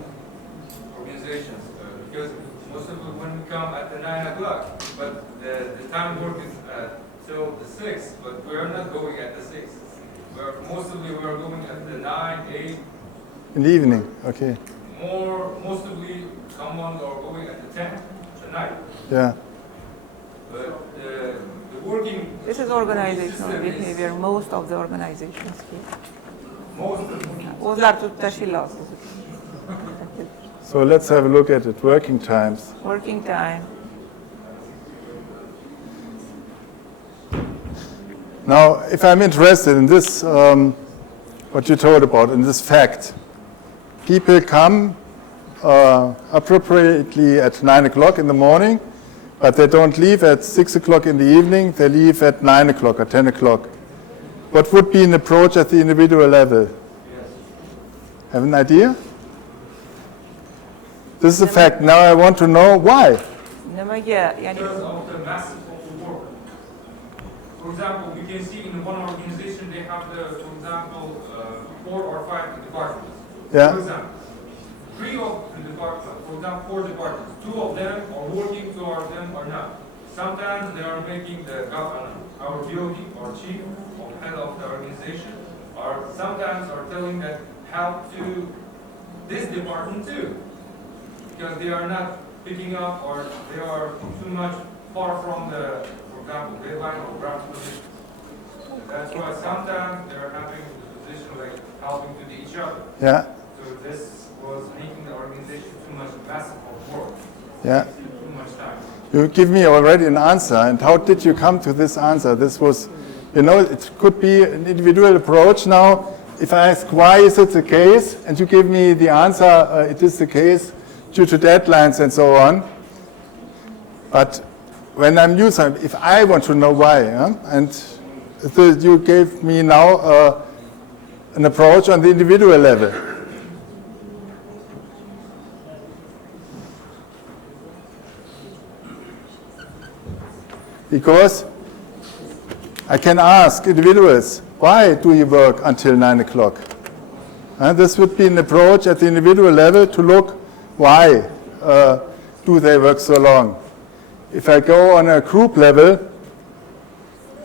organizations, because most of them when we come at the 9 o'clock, but the time work is till the 6, but we are not going at the 6. Mostly we are going at the 9, 8. In the evening, okay. Mostly someone are going at the 10, the night. Yeah. But the working... This is organizational behavior, most of the organizations here. Most of them. O'zlar tut tashkilot. So let's have a look at it. Working times. Working time. Now, if I'm interested in this, what you told about, in this fact, people come appropriately at 9 o'clock in the morning, but they don't leave at 6 o'clock in the evening, they leave at 9 o'clock or 10 o'clock. What would be an approach at the individual level? Have an idea? This is a fact. Now I want to know why. Nimaga, ya'ni Because of the massive of the work. For example, we can see in one organization they have for example, 4 or 5 departments. Yeah. For example, 3 of the departments, for example, 4 departments, 2 of them are working, 2 of them are not. Sometimes they are making the governor, our BOD or chief or head of the organization, or sometimes are telling that help to this department too. Because they are not picking up or they are too much far from the, for example, deadline or draft position. That's why sometimes they are having the position like helping to each other. Yeah. So this was making the organization too much massive of work. Yeah. Too much time. You give me already an answer. And how did you come to this answer? This was, you know, it could be an individual approach now. If I ask why is it the case, and you give me the answer, it is the case due to deadlines and so on. But when I'm new, if I want to know why, and you gave me now an approach on the individual level. Because I can ask individuals, why do you work until 9 o'clock? And this would be an approach at the individual level to look why do they work so long. If I go on a group level,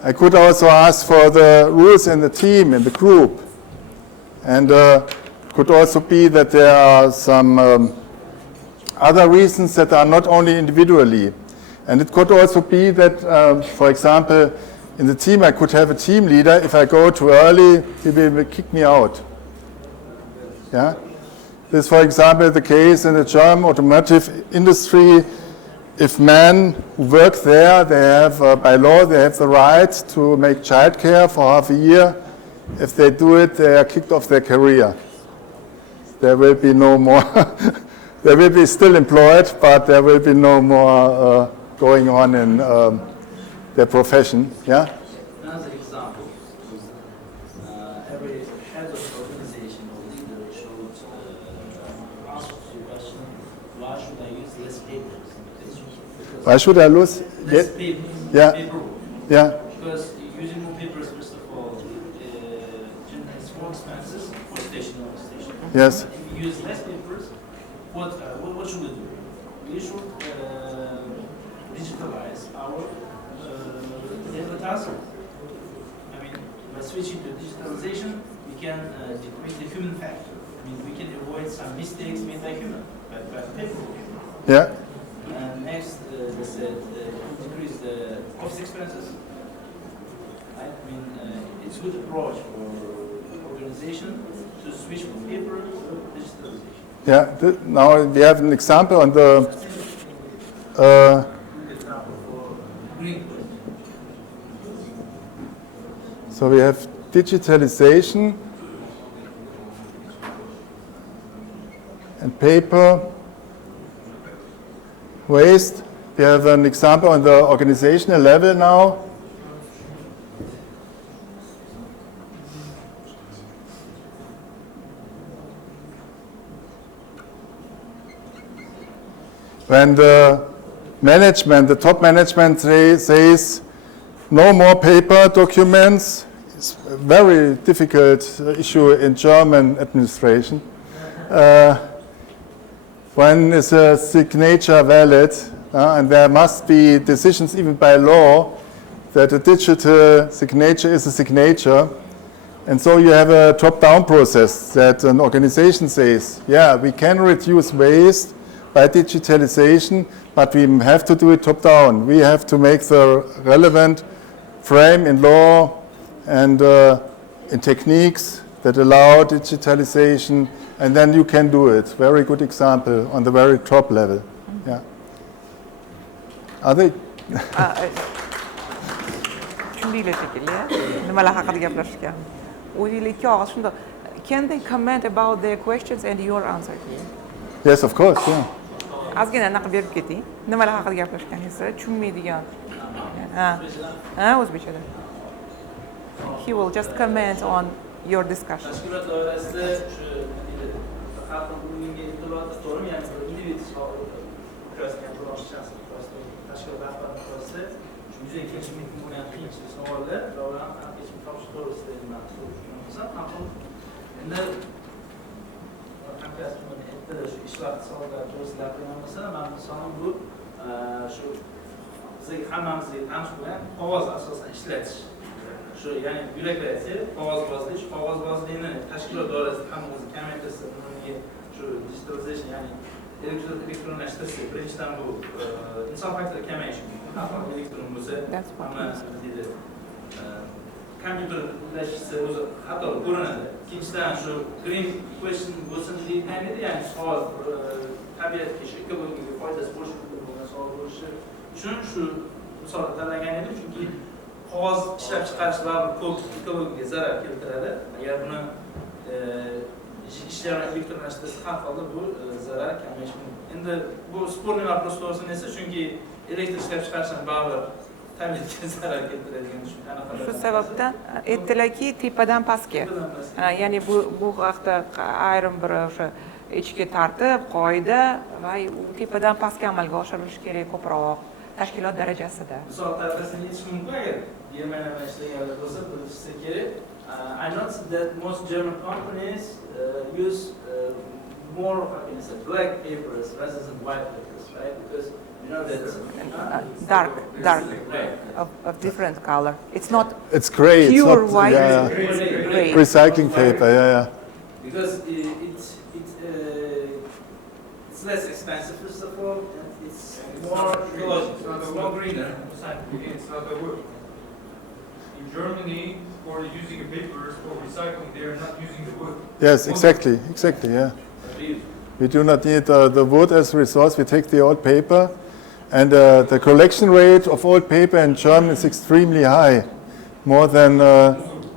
I could also ask for the rules in the team, in the group. And could also be that there are some other reasons that are not only individually. And it could also be that, for example, in the team I could have a team leader. If I go too early, he will kick me out. Yeah? This is, for example, the case in the German automotive industry. If men who work there, they have, by law, they have the right to make childcare for half a year. If they do it, they are kicked off their career. There will be no more, they will be still employed, but there will be no more going on in their profession. Yeah? Another example, every head of organization or leader should answer to the question, why should I use less papers? Why should I lose? Less paper. Yeah. Paperwork. Yeah. Because using more papers, first of all, generates more expenses for station or station. Yes. If you use less papers, what should we do? We should digitalize our daily tasks. I mean, by switching to digitalization, we can decrease the human factor. I mean, we can avoid some mistakes made by human, by paperwork. Yeah. And next, they said decrease the office expenses. I mean, it's a good approach for organization to switch from paper to digitalization. Yeah, now we have an example on the so we have digitalization and paper waste. We have an example on the organizational level now. When the management, the top management says no more paper documents, it's a very difficult issue in German administration. When is a signature valid? And there must be decisions even by law that a digital signature is a signature. And so you have a top-down process that an organization says, yeah, we can reduce waste by digitalization, but we have to do it top-down. We have to make the relevant frame in law and in techniques that allow digitalization, and then you can do it. Very good example on the very top level. Yeah. Are they? Can they comment about their questions and your answer? Yes, of course. Yeah. ozgina anaqa berib keting. Nimalar haqida gaplashganingizda tushunmaydigan. O'zbekchada. He will just comment on your discussion. Tashkilot doirasida shu xalqning bugungi intiboti to'g'rimi, ya'ni individ kurashgan tashkilot rahbari kurashsa shu yuzaga kelish mumkin bo'lgan qiyinchilik savollar va ularni hal qilishni topish to'g'risida nima qilsam, endi shu ish vaqti savollar to'g'risida gapirgan bo'lsa, man misolim bu shu bizga hammamizga tanish bo'lgan qog'oz asosan ishlatish. Shu ya'ni byurokratiya, qog'ozbozlik, shu qog'ozbozlikni tashkilot doirasida ham o'zi kamaytirsa, bunga shu digitalization, ya'ni elektronlashtirsa, birinchidan bu inson faktori kamayishi mumkin. Har elektron bo'lsa, hamma deydi kompyuterlashsa o'zi xato ko'rinadi. Ikkinchidan shu green question bo'lsin deyilmaydi, ya'ni savol tabiatga, shu ekologiyaga foydasi bo'lishi mumkin bo'lgan savol bo'lishi uchun shu misolni tanlagan edim, chunki qog'oz ishlab chiqarish baribir ko'p ekologiyaga zarar keltiradi. Agar buni ishlarni elektronlashtirsa har holda bu zarar kamayishi mumkin. Endi bu sporniy вопрос to'g'risida esa, chunki elektr ishlab chiqarishdan baribir tabiatga zarar keltiradigan shu sababdan aytdilarki tepadan pastga. Ya'ni bu haqda ayrim bir o'sha ichki tartib, qoida va tepadan pastga amalga oshirilishi kerak ko'proq tashkilot darajasida. Misol tarafdan aytish mumkin, agar Germaniyada ishlaganlar bo'lsa, bilishsa kerak. I noticed that most German companies use more of black papers rather than white papers, right? Because you know that dark of different color. It's not. It's gray. Pure it's not, white. Yeah, gray. Recycling paper. Yeah. Because it's less expensive first of all, and it's more ecological. It's more greener. It's not the wood. In Germany, for using papers for recycling, they are not using the wood. Yes, exactly. Yeah. We do not need the wood as a resource. We take the old paper, and the collection rate of old paper in Germany is extremely high. More than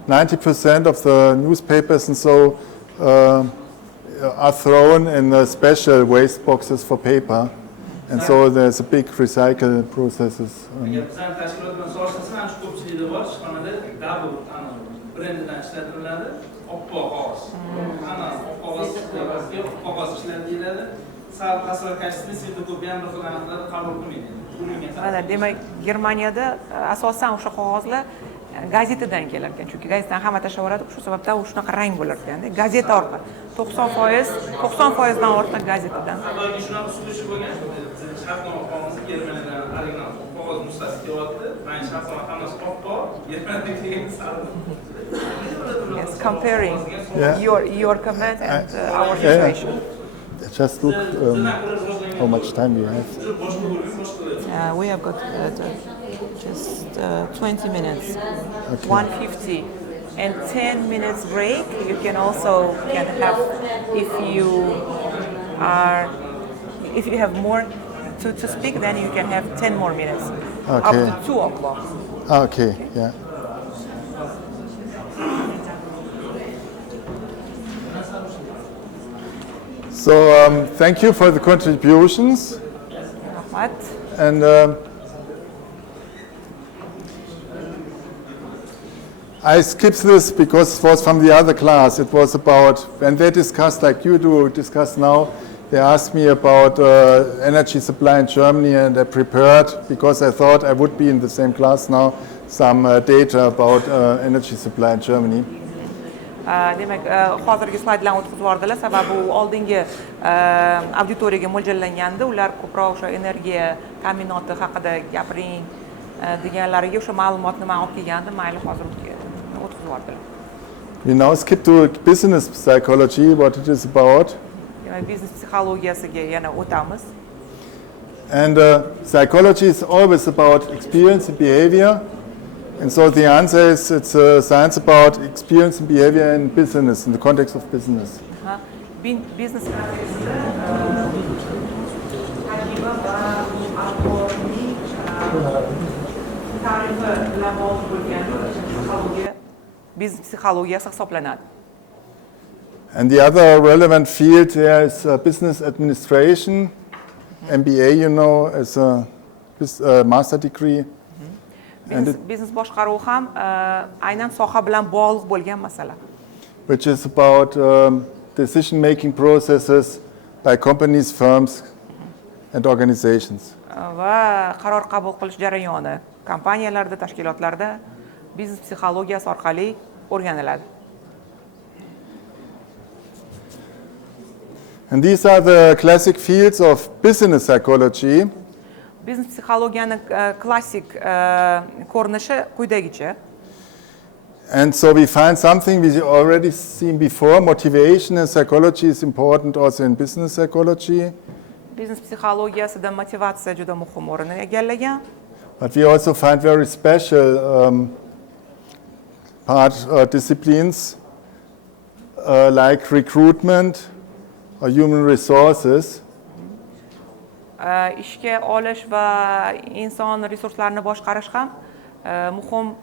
90% of the newspapers and so are thrown in special waste boxes for paper, and so there's a big recycle processes. Demak, Germaniyada asosan o'sha qog'ozlar gazetadan kelar ekan. Chunki gazetadan hamma tashlab yuboradi, shu sababdan u shunaqa rang bo'lar ekan. Gazeta orqali 90%dan ortiq gazetadan. Shunaqa sulushi bo'lgan. Shartnoma qog'ozi Germaniyadan original qog'oz nusxasi kelyapti. Mana shartnoma hammasi oppoq, Germaniyadan kelgan sariq. Yes, comparing your comment and our situation. Just look how much time we have. We have got just 20 minutes, Okay. 150, and 10 minutes break. You can also have if you are, if you have more to speak, then you can have 10 more minutes. Okay. Up to 2 o'clock. Okay, yeah. So thank you for the contributions. Rahmat. And I skipped this because it was from the other class. It was about, when they discussed, like you do discuss now, they asked me about energy supply in Germany, and I prepared, because I thought I would be in the same class now, some data about energy supply in Germany. Demak, hozirgi slaydlarni o'tkazib yubordilar, sababi u oldingi auditoriyaga mo'ljallangandi. Ular ko'proq o'sha energiya ta'minoti haqida gapiring deganlariga o'sha ma'lumotni men olib kelgandim. Mayli, hozir o'tkazib yubordilar. We now skip to business psychology, what it is about. Demak, biznes psixologiyasiga yana o'tamiz. And psychology is always about experience and behavior. And so the answer is it's science about experience and behavior in business, in the context of business. Business business psixologiyasi hisoblanadi. And the other relevant field there is business administration, MBA, you know, as a master degree. Business boshqaruv ham aynan soha bilan bog'liq bo'lgan masala. Which is about decision-making processes by companies, firms, and organizations. Va qaror qabul qilish jarayoni kompaniyalarda, tashkilotlarda biznes psixologiyasi orqali o'rganiladi. And these are the classic fields of business psychology. Biznes psixologiyaning klassik ko'rinishi quyidagicha. And so we find something we already seen before. Motivation in psychology is important also in business psychology. Biznes psixologiyasida motivatsiya juda muhim o'rin egallagan. But we also find very special disciplines like recruitment or human resources. Ishga olish va inson resurslarini boshqarish ham muhim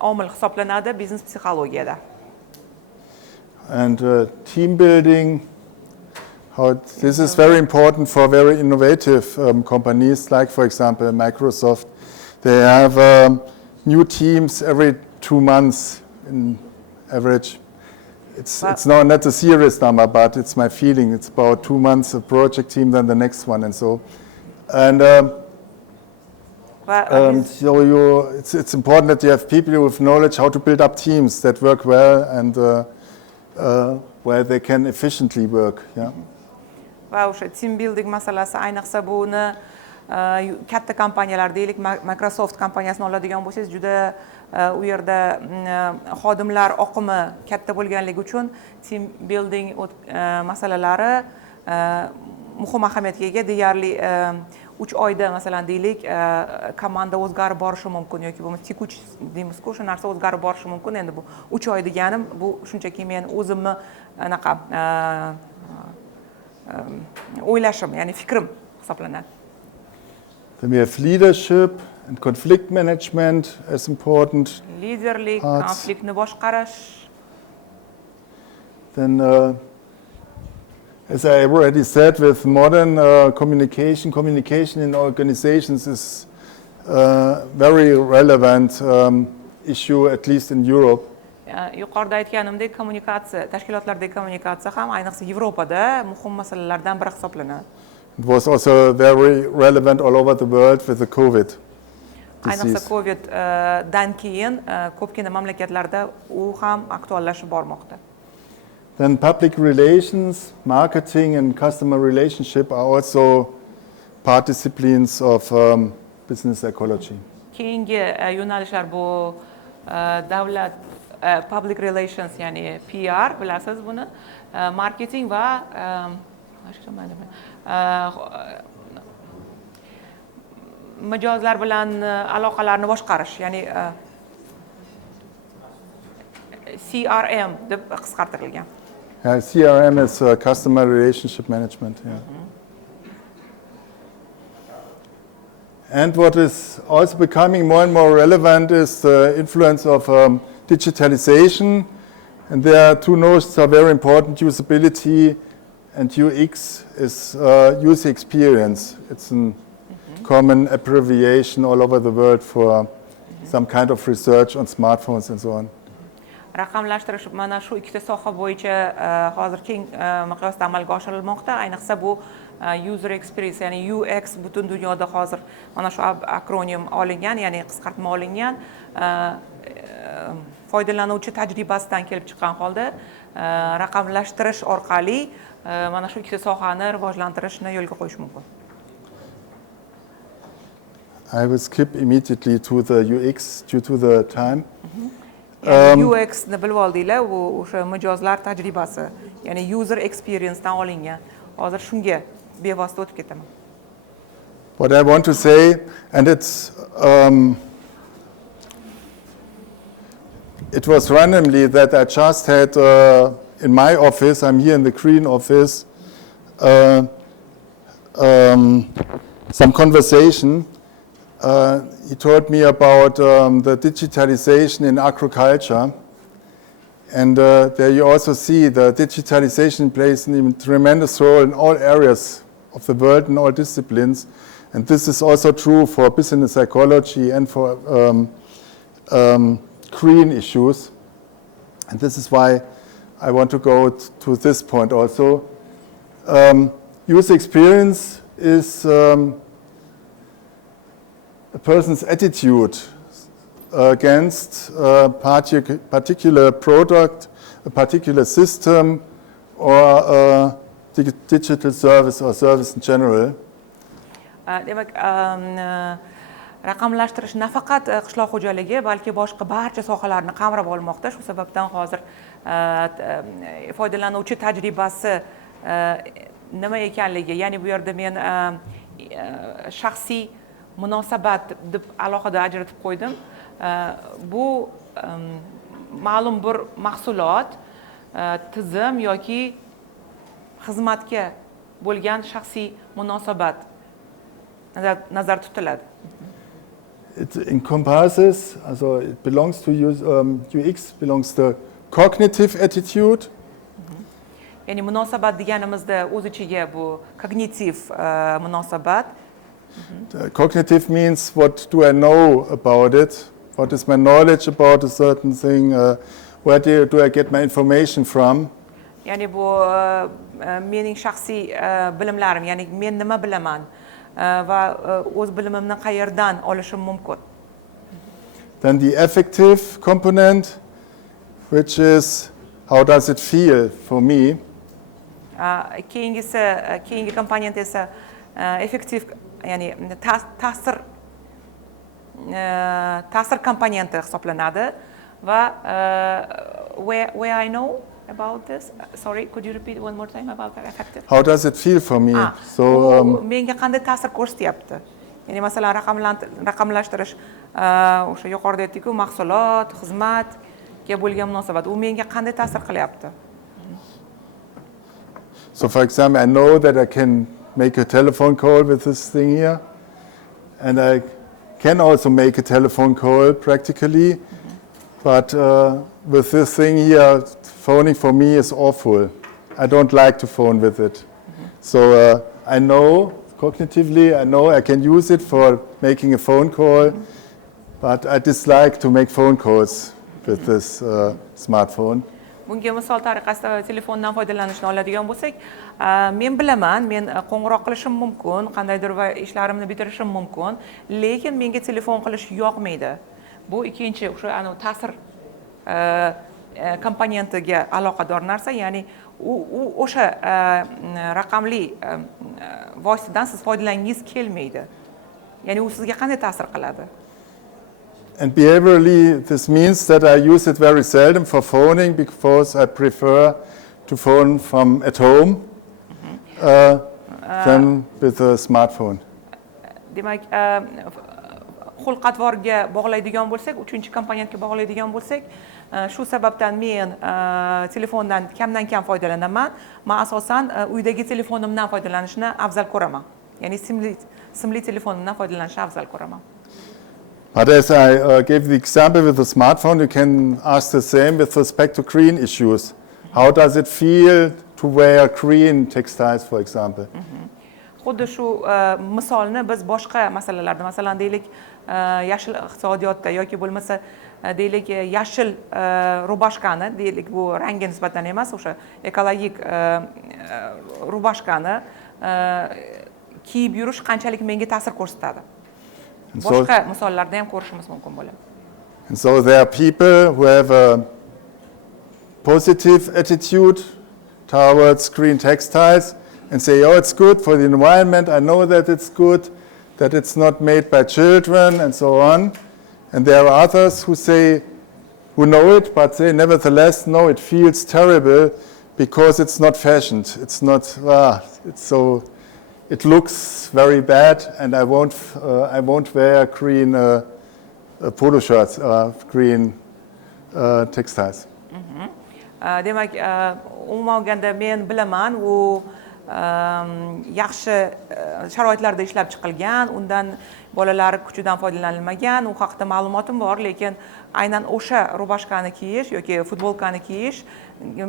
omil hisoblanadi biznes psixologiyada. And team building, this is very important for very innovative companies, like for example Microsoft. They have new teams every 2 months in average. It's not a serious number, but it's my feeling. It's about 2 months a project team, then the next one, and so. And so it's important that you have people with knowledge how to build up teams that work well and where they can efficiently work. Yeah. Va o'sha team building masalasi ayniqsa buni katta kompaniyalar deylik, Microsoft kompaniyasini oladigan bo'lsangiz, juda u yerda xodimlar oqimi katta bo'lganligi uchun team building masalalari muhim ahamiyatga ega. Deyarli 3 oyda masalan deylik komanda o'zgarib borishi mumkin yoki bo'lmasa tekuch deymiz-ku, o'sha narsa o'zgarib borishi mumkin. Endi bu 3 oy deganim bu shunchaki men o'zimni anaqa o'ylashim, ya'ni fikrim hisoblanadi. Then we have leadership and conflict management as important. Liderlik, konfliktni boshqarish. Then, as I already said, with modern communication in organizations is a very relevant issue, at least in Europe. Yuqorida aytganimdek, kommunikatsiya, tashkilotlardagi kommunikatsiya ham ayniqsa Yevropada muhim masalalardan biri hisoblanadi. It was also very relevant all over the world with the COVID Ayniqsa disease. COVID-dan keyin ko'pgina mamlakatlarda u ham aktuallashib bormoqda. Then public relations, marketing and customer relationship are also part disciplines of business psychology. Keyingi yo'nalishlar bu davlat public relations, ya'ni PR bilasiz buni, marketing va mijozlar bilan aloqalarni boshqarish, ya'ni CRM deb qisqartirilgan. CRM is customer relationship management. Yeah. And what is also becoming more and more relevant is the influence of digitalization. And there are two notions that are very important: usability and UX is user experience. It's a common abbreviation all over the world for some kind of research on smartphones and so on. Raqamlashtirish mana shu ikkita soha bo'yicha hozir keng miqyosda amalga oshirilmoqda. Ayniqsa bu user experience, ya'ni UX butun dunyoda hozir mana shu akronim olingan, ya'ni qisqartma olingan. Foydalanuvchi tajribasidan kelib chiqqan holda raqamlashtirish orqali mana shu ikkita sohani rivojlantirishni yo'lga qo'yish mumkin. I will skip immediately to the UX due to the time. UX ni bilib oldinglar, u o'sha mijozlar tajribasi, ya'ni user experience dan olingan. Hozir shunga bevosita o'tib ketaman. What I want to say, and it was randomly that I just had in my office, I'm here in the green office, some conversation. He told me about the digitalization in agriculture. And there you also see the digitalization plays a tremendous role in all areas of the world, in all disciplines. And this is also true for business psychology and for green issues. And this is why I want to go to this point also. User experience is a person's attitude against a particular product, a particular system, or a digital service or service in general. Demak, raqamlashtirish nafaqat qishloq xo'jaligi, balki boshqa barcha sohalarni qamrab olmoqda. Shu sababdan hozir foydalanuvchi tajribasi nima ekanligi, ya'ni bu yerda men shaxsiy munosabat deb alohida ajratib qo'ydim. Bu ma'lum bir mahsulot, tizim yoki xizmatga bo'lgan shaxsiy munosabat nazarda tutiladi. It encompasses, also it belongs to UX, belongs to cognitive attitude. Ya'ni munosabat deganimizda o'z ichiga bu kognitiv munosabat. Cognitive means what do I know about it? What is my knowledge about a certain thing? Where do I get my information from? Ya'ni bu mening shaxsiy bilimlarim, ya'ni men nima bilaman va o'z bilimimni qayerdan olishim mumkin. Then the affective component, which is how does it feel for me? Keyingi komponent esa effective, ya'ni ta'sir komponenti hisoblanadi va where I know about this. Sorry, could you repeat one more time about that effective? How does it feel for me? So menga qanday ta'sir ko'rsatyapti? Ya'ni masalan raqamlashtirish o'sha yuqorida aytdik-ku, mahsulot, xizmatga bo'lgan munosabat, u menga qanday ta'sir qilyapti? So for example, I know that I can make a telephone call with this thing here, and I can also make a telephone call practically, but with this thing here, phoning for me is awful. I don't like to phone with it. So I know, cognitively, I know I can use it for making a phone call, but I dislike to make phone calls with this smartphone. Bunga misol tariqasida telefondan foydalanishni oladigan bo'lsak, men bilaman, men qo'ng'iroq qilishim mumkin, qandaydir va ishlarimni bitirishim mumkin, lekin menga telefon qilish yoqmaydi. Bu ikkinchi o'sha ta'sir komponentiga aloqador narsa, ya'ni u o'sha raqamli vositadan siz foydalangingiz kelmaydi. Ya'ni u sizga qanday ta'sir qiladi? And behaviorally, this means that I use it very seldom for phoning because I prefer to phone from at home than with a smartphone. Demak, xulq atvorga bog'laydigan bo'lsak, uchinchi komponentga bog'laydigan bo'lsak, shu sababdan men telefondan kamdan kam foydalanaman. Men asosan uydagi telefonimdan foydalanishni afzal ko'raman. Ya'ni simli telefonimdan foydalanishni afzal ko'raman. But as I gave the example with the smartphone, you can ask the same with respect to green issues. How does it feel to wear green textiles, for example? Xuddi shu misolni biz boshqa masalalarda, masalan deylik, yashil iqtisodiyotda yoki bo'lmasa deylik yashil rubashkani, deylik bu rangga nisbatan emas, o'sha ekologik rubashkani kiyib yurish qanchalik menga ta'sir ko'rsatadi. Boshqa misollarda ham ko'rishimiz mumkin bo'ladi. And so there are people who have a positive attitude towards green textiles and say, oh, it's good for the environment, I know that it's good, that it's not made by children and so on. And there are others who say, who know it, but say nevertheless, no, it feels terrible because it's not fashioned. It's not, it's so, it looks very bad, and I won't wear green polo shirts, green textiles. Demak, umuman olganda men bilaman, u yaxshi sharoitlarda ishlab chiqilgan, undan bolalar kuchidan foydalanilmagan, u haqida ma'lumotim bor, lekin aynan o'sha rubashkani kiyish yoki futbolkani kiyish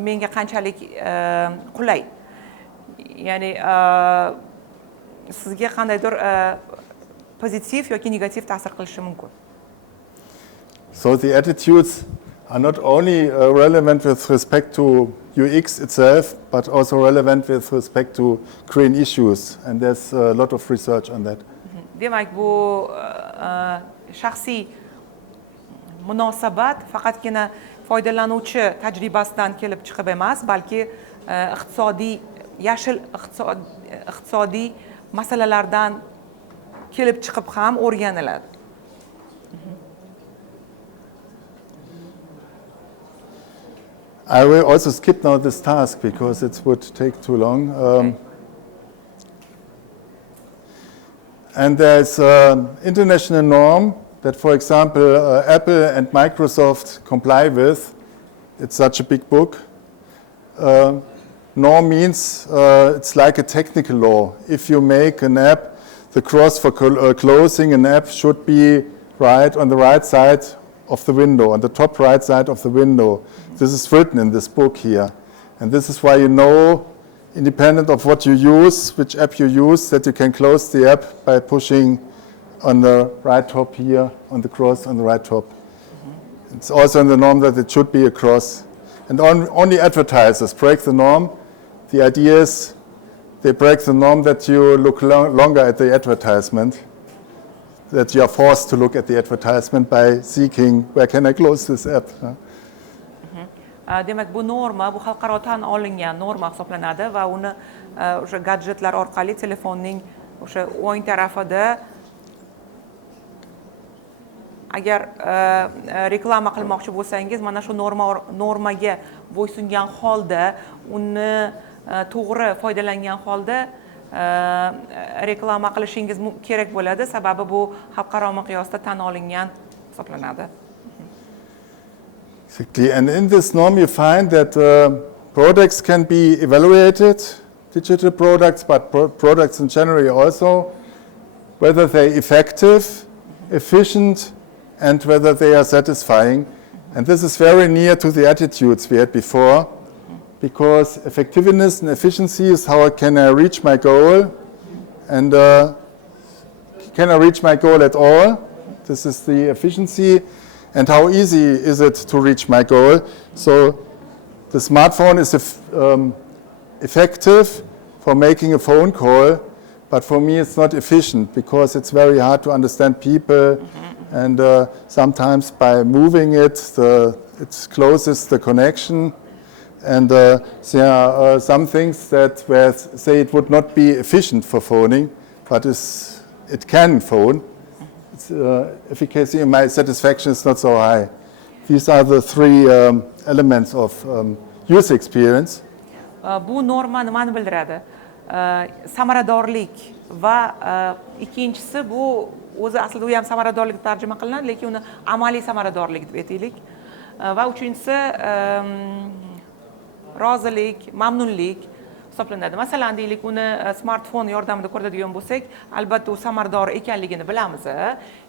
menga qanchalik qulay. Ya'ni sizga qandaydir pozitiv yoki negativ ta'sir qilishi mumkin. So the attitudes are not only relevant with respect to UX itself, but also relevant with respect to green issues, and there's a lot of research on that. Demak, bu shaxsiy munosabat faqatgina foydalanuvchi tajribasidan kelib chiqib emas, balki yashil iqtisodiy masalalardan kelib chiqib ham o'rganiladi. I will also skip now this task because it would take too long. And there's an international norm that, for example, Apple and Microsoft comply with. It's such a big book. Norm means it's like a technical law. If you make an app, the cross for closing an app should be right on the right side of the window, on the top right side of the window. This is written in this book here. And this is why you know, independent of what you use, which app you use, that you can close the app by pushing on the right top here, on the cross on the right top. It's also in the norm that it should be a cross. And only advertisers break the norm. The idea is they break the norm that you look longer at the advertisement, that you are forced to look at the advertisement by seeking, where can I close this app? Demak, bu norma, bu xalqaro tan olingan norma hisoblanadi va uni o'sha gadjetlar orqali telefonning o'sha o'ng tarafida agar reklama qilmoqchi bo'lsangiz, mana shu normaga bo'ysungan holda, uni to'g'ri foydalangan holda reklama qilishingiz kerak bo'ladi, sababi bu xalqaro miqyosda tan olingan hisoblanadi. Exactly. And in this norm you find that products can be evaluated, digital products, but products in general also, whether they're effective, efficient, and whether they are satisfying. And this is very near to the attitudes we had before, because effectiveness and efficiency is how can I reach my goal, and can I reach my goal at all? This is the efficiency. And how easy is it to reach my goal? So the smartphone is effective for making a phone call, but for me it's not efficient because it's very hard to understand people, and sometimes by moving it, it closes the connection. And there are some things that where say it would not be efficient for phoning, but it can phone. Efficacy and my satisfaction is not so high. These are the three elements of user experience. Bu norma nimani bildiradi? samaradorlik va ikkinchisi bu o'zi aslida u ham samaradorlik deb tarjima qilinadi, lekin uni amaliy samaradorlik deb aytaylik. Va uchinchisi rozilik, mamnunlik hisoblanadi. Masalan, deylik, uni smartfon yordamida ko'radigan bo'lsak, albatta u samarador ekanligini bilamiz,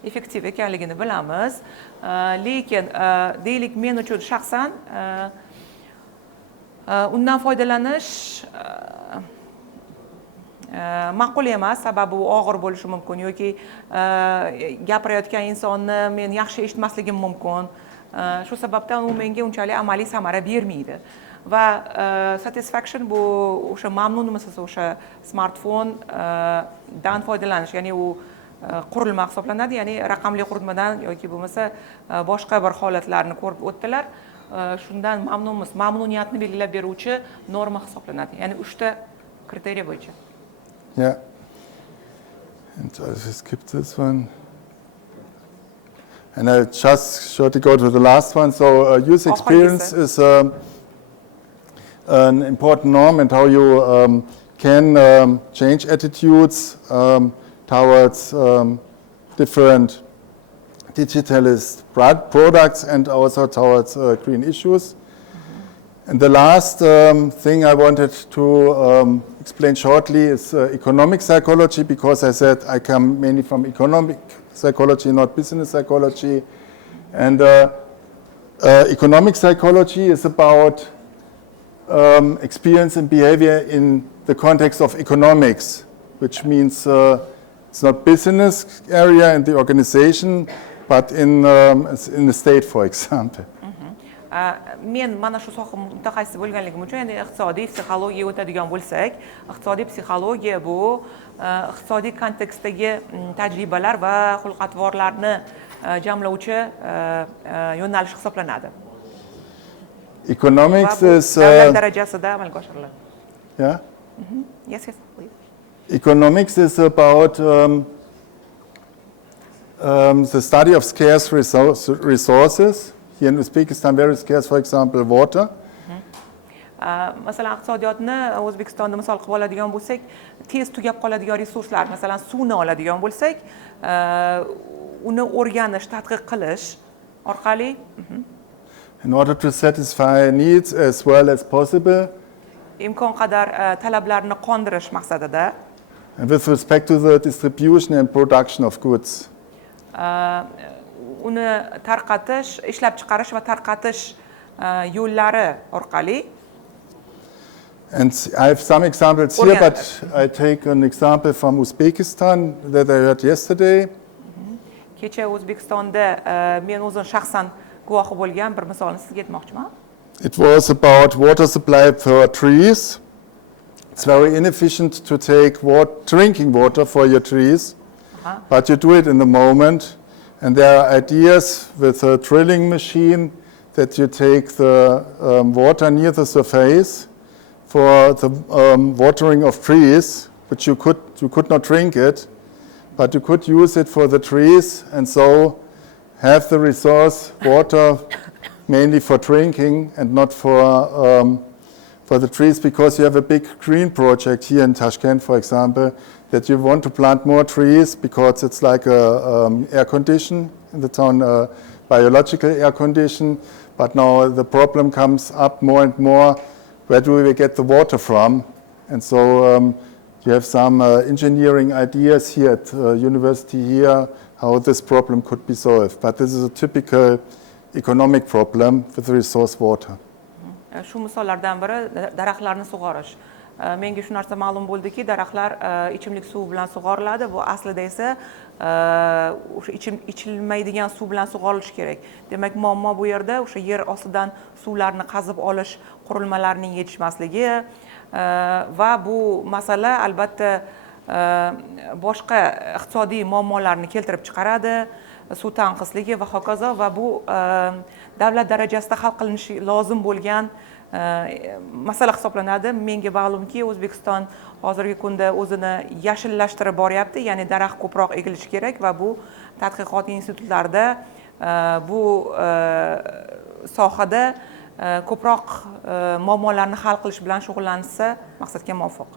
effektiv ekanligini bilamiz. Lekin deylik, men uchun shaxsan undan foydalanish ma'qul emas, sababi u og'ir bo'lishi mumkin yoki gapirayotgan insonni men yaxshi eshitmasligim mumkin. Shu sababdan u menga unchalik amaliy samara bermaydi. Va satisfaction bu o'sha mamnunmisiz o'sha smartfon dan foydalanish, ya'ni u qurilma hisoblanadi, ya'ni raqamli qurilmadan yoki bo'lmasa boshqa bir holatlarni ko'rib o'tdilar. Shundan mamnunmiz. Mamnuniyatni belgilab beruvchi norma hisoblanadi. Ya'ni 3 ta kriteriya bo'yicha. Yeah. And I skip this one. And I just shortly go to the last one. So user experience is an important norm, and how you can change attitudes towards different digitalist products and also towards green issues. And the last thing I wanted to explain shortly is economic psychology, because I said I come mainly from economic psychology, not business psychology. And economic psychology is about experience and behavior in the context of economics, which means it's not business area in the organization, but in the state, for example. Men mana shu soha mutaxassisi bo'lganligim uchun, ya'ni iqtisodiy psixologiya o'tadigan bo'lsak, iqtisodiy psixologiya bu iqtisodiy kontekstdagi tajribalar va xulq-atvorlarni jamlovchi yo'nalish hisoblanadi. Economics is davlat darajasida amalga oshiriladi. Yeah. Yes, please. Economics is about the study of scarce resources. Here in Uzbekistan, very scarce, for example, water. Masalan, iqtisodiyotni O'zbekistonda misol qilib oladigan bo'lsak, tez tugab qoladigan resurslar, masalan, suvni oladigan bo'lsak, uni o'rganish, tadqiq qilish orqali In order to satisfy needs as well as possible. Imkon qadar talablarni qondirish maqsadida. And with respect to the distribution and production of goods. Uni tarqatish, ishlab chiqarish va tarqatish yo'llari orqali. And I have some examples here, but I take an example from Uzbekistan that I heard yesterday. Kecha O'zbekistonda men o'zim shaxsan guvohi bo'lgan bir misolni sizga aytmoqchiman. It was about water supply for trees. It's very inefficient to take drinking water for your trees, but you do it in the moment. And there are ideas with a drilling machine that you take the water near the surface for the watering of trees, which you could not drink it, but you could use it for the trees, and so have the resource water mainly for drinking and not for the trees, because you have a big green project here in Tashkent, for example, that you want to plant more trees because it's like a air condition in the town, biological air condition. But now the problem comes up more and more, where do we get the water from? And so you have some engineering ideas here at university here, how this problem could be solved. But this is a typical economic problem with the resource water. Shu misollardan biri daraxtlarni sug'orish. Menga shu narsa ma'lum bo'ldiki, daraxtlar ichimlik suv bilan sug'oriladi. Bu aslida esa o'sha ichilmaydigan suv bilan sug'orilishi kerak. Demak, muammo bu yerda o'sha yer ostidan suvlarni qazib olish qurilmalarining yetishmasligi va bu masala albatta boshqa iqtisodiy muammolarni keltirib chiqaradi, suv tanqisligi va hokazo, va bu davlat darajasida hal qilinishi lozim bo'lgan masala hisoblanadi. Menga ma'lumki, O'zbekiston hozirgi kunda o'zini yashillashtirib boryapti, ya'ni daraxt ko'proq egilishi kerak va bu tadqiqot institutlarida bu sohada ko'proq muammolarni hal qilish bilan shug'ullansa maqsadga muvofiq.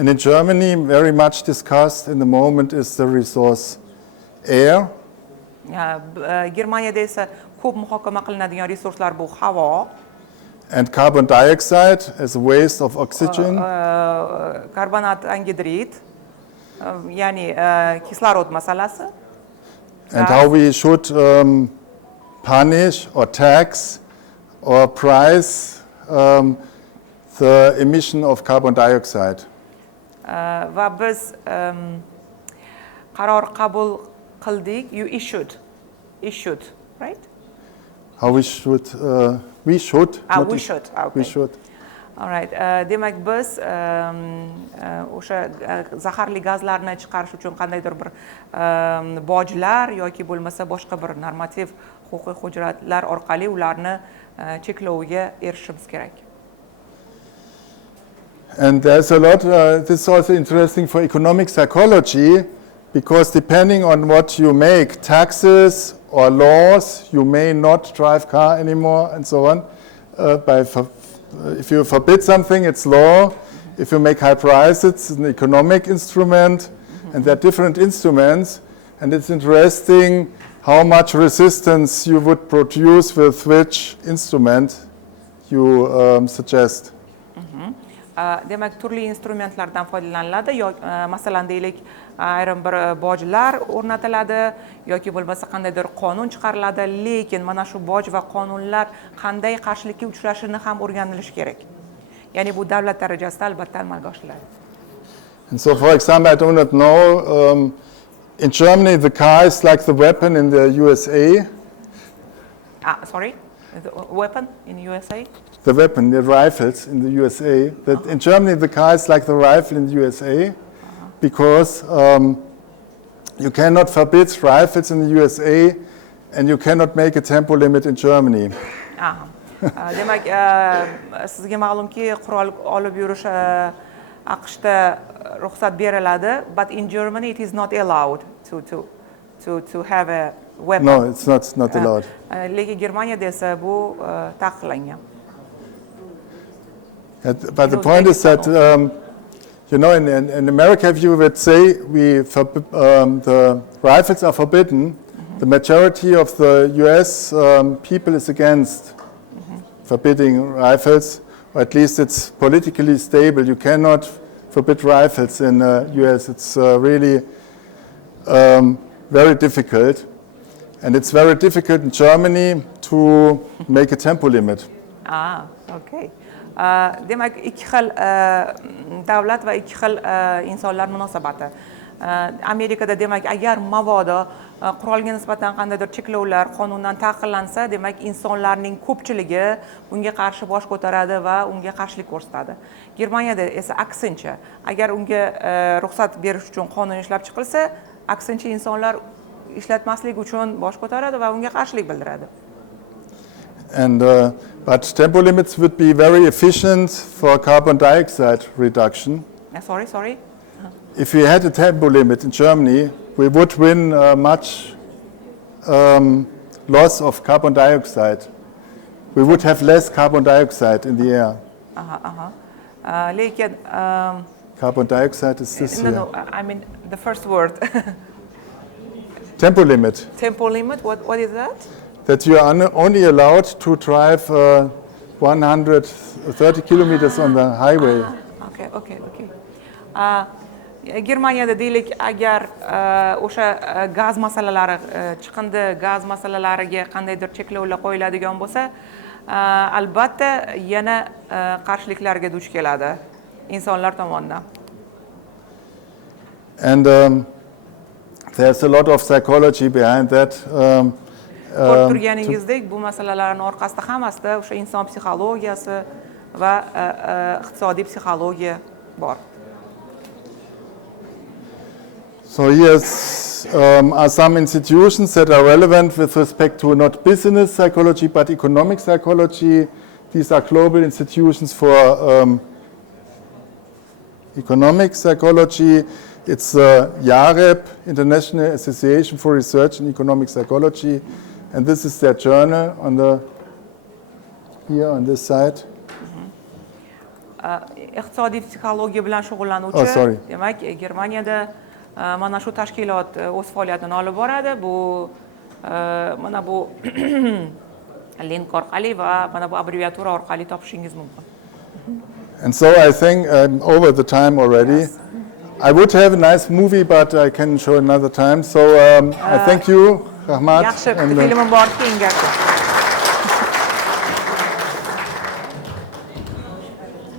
And in Germany, very much discussed in the moment is the resource air. Germaniyada esa ko'p muhokama qilinadigan resurslar bu havo, And carbon dioxide as a waste of oxygen. karbonat angidrid, ya'ni kislorod masalasi. And how we should punish or tax or price the emission of carbon dioxide. Va biz qaror qabul qildik, you issued, right? How we should, not We is- should. Okay. we should. All right. Demak biz o'sha zaharli gazlarni chiqarish uchun qandaydir bir bojlar yoki bo'lmasa boshqa bir normativ huquqiy hujjatlar orqali ularni cheklaviga erishishimiz kerak. And there's a lot, this is also interesting for economic psychology, because depending on what you make, taxes or laws, you may not drive car anymore and so on. If you forbid something, it's law. If you make high prices, it's an economic instrument. And there are different instruments. And it's interesting how much resistance you would produce with which instrument you suggest. Demak, turli instrumentlardan foydalaniladi. Masalan, deylik, ayrim bir bojlar o'rnatiladi yoki bo'lmasa qandaydir qonun chiqariladi, lekin mana shu boj va qonunlar qanday qarshilikka uchrashini ham o'rganilishi kerak. Ya'ni bu davlat darajasida albatta amalga oshiriladi. And so, for example, I do not know, in Germany the car is like the weapon in the USA. Sorry? The weapon in USA? The weapon, the rifles in the USA. That in Germany the car is like the rifle in the USA, because you cannot forbid rifles in the USA, and you cannot make a tempo limit in Germany. Demak, sizga ma'lumki, qurol olib yurish AQShda ruxsat beriladi, but in Germany it is not allowed to have a weapon. No, it's not allowed. Lekin Germaniyada esa bu taqiqlangan. But the point is that, you know, in America, if you would say the rifles are forbidden, the majority of the US people is against forbidding rifles, or at least it's politically stable. You cannot forbid rifles in the US. It's really very difficult. And it's very difficult in Germany to make a tempo limit. Okay. Demak, ikki xil davlat va ikki xil insonlar munosabati. Amerikada demak, agar mabodo qurolga nisbatan qandaydir cheklovlar qonundan taqiqlansa, demak, insonlarning ko'pchiligi unga qarshi bosh ko'taradi va unga qarshilik ko'rsatadi. Germaniyada esa aksincha, agar unga ruxsat berish uchun qonun ishlab chiqilsa, aksincha insonlar ishlatmaslik uchun bosh ko'taradi va unga qarshilik bildiradi. And but tempo limits would be very efficient for carbon dioxide reduction. Sorry. If we had a tempo limit in Germany, we would win much loss of carbon dioxide. We would have less carbon dioxide in the air. Lekin Carbon dioxide is this here. no, I mean the first word. Tempo limit. Tempo limit, what is that? That you are only allowed to drive 130 kilometers on the highway. Okay. Germaniyada deylik, agar o'sha gaz masalalari, chiqindi gaz masalalariga qandaydir cheklovlar qo'yiladigan bo'lsa, albatta yana qarshiliklarga duch keladi insonlar tomonidan. And there's a lot of psychology behind that. Ko'rib turganingizdek, bu masalalarning orqasida hammasida o'sha inson psixologiyasi va iqtisodiy psixologiya bor. So here are some institutions that are relevant with respect to not business psychology but economic psychology. These are global institutions for economic psychology. It's IAREP, International Association for Research in Economic Psychology, and this is their journal on this side. iqtisodiy psixologiya bilan Oh, shug'ullanuvchi, sorry. demak, Germaniyada mana shu tashkilot o'z faoliyatini olib boradi. Bu mana bu link orqali va mana bu abbreviatura orqali topishingiz mumkin. And so I think I'm over the time already. I would have a nice movie, but I can show another time. So I thank you, Rahmat. Yaxshi, and, filmim bor, keyingi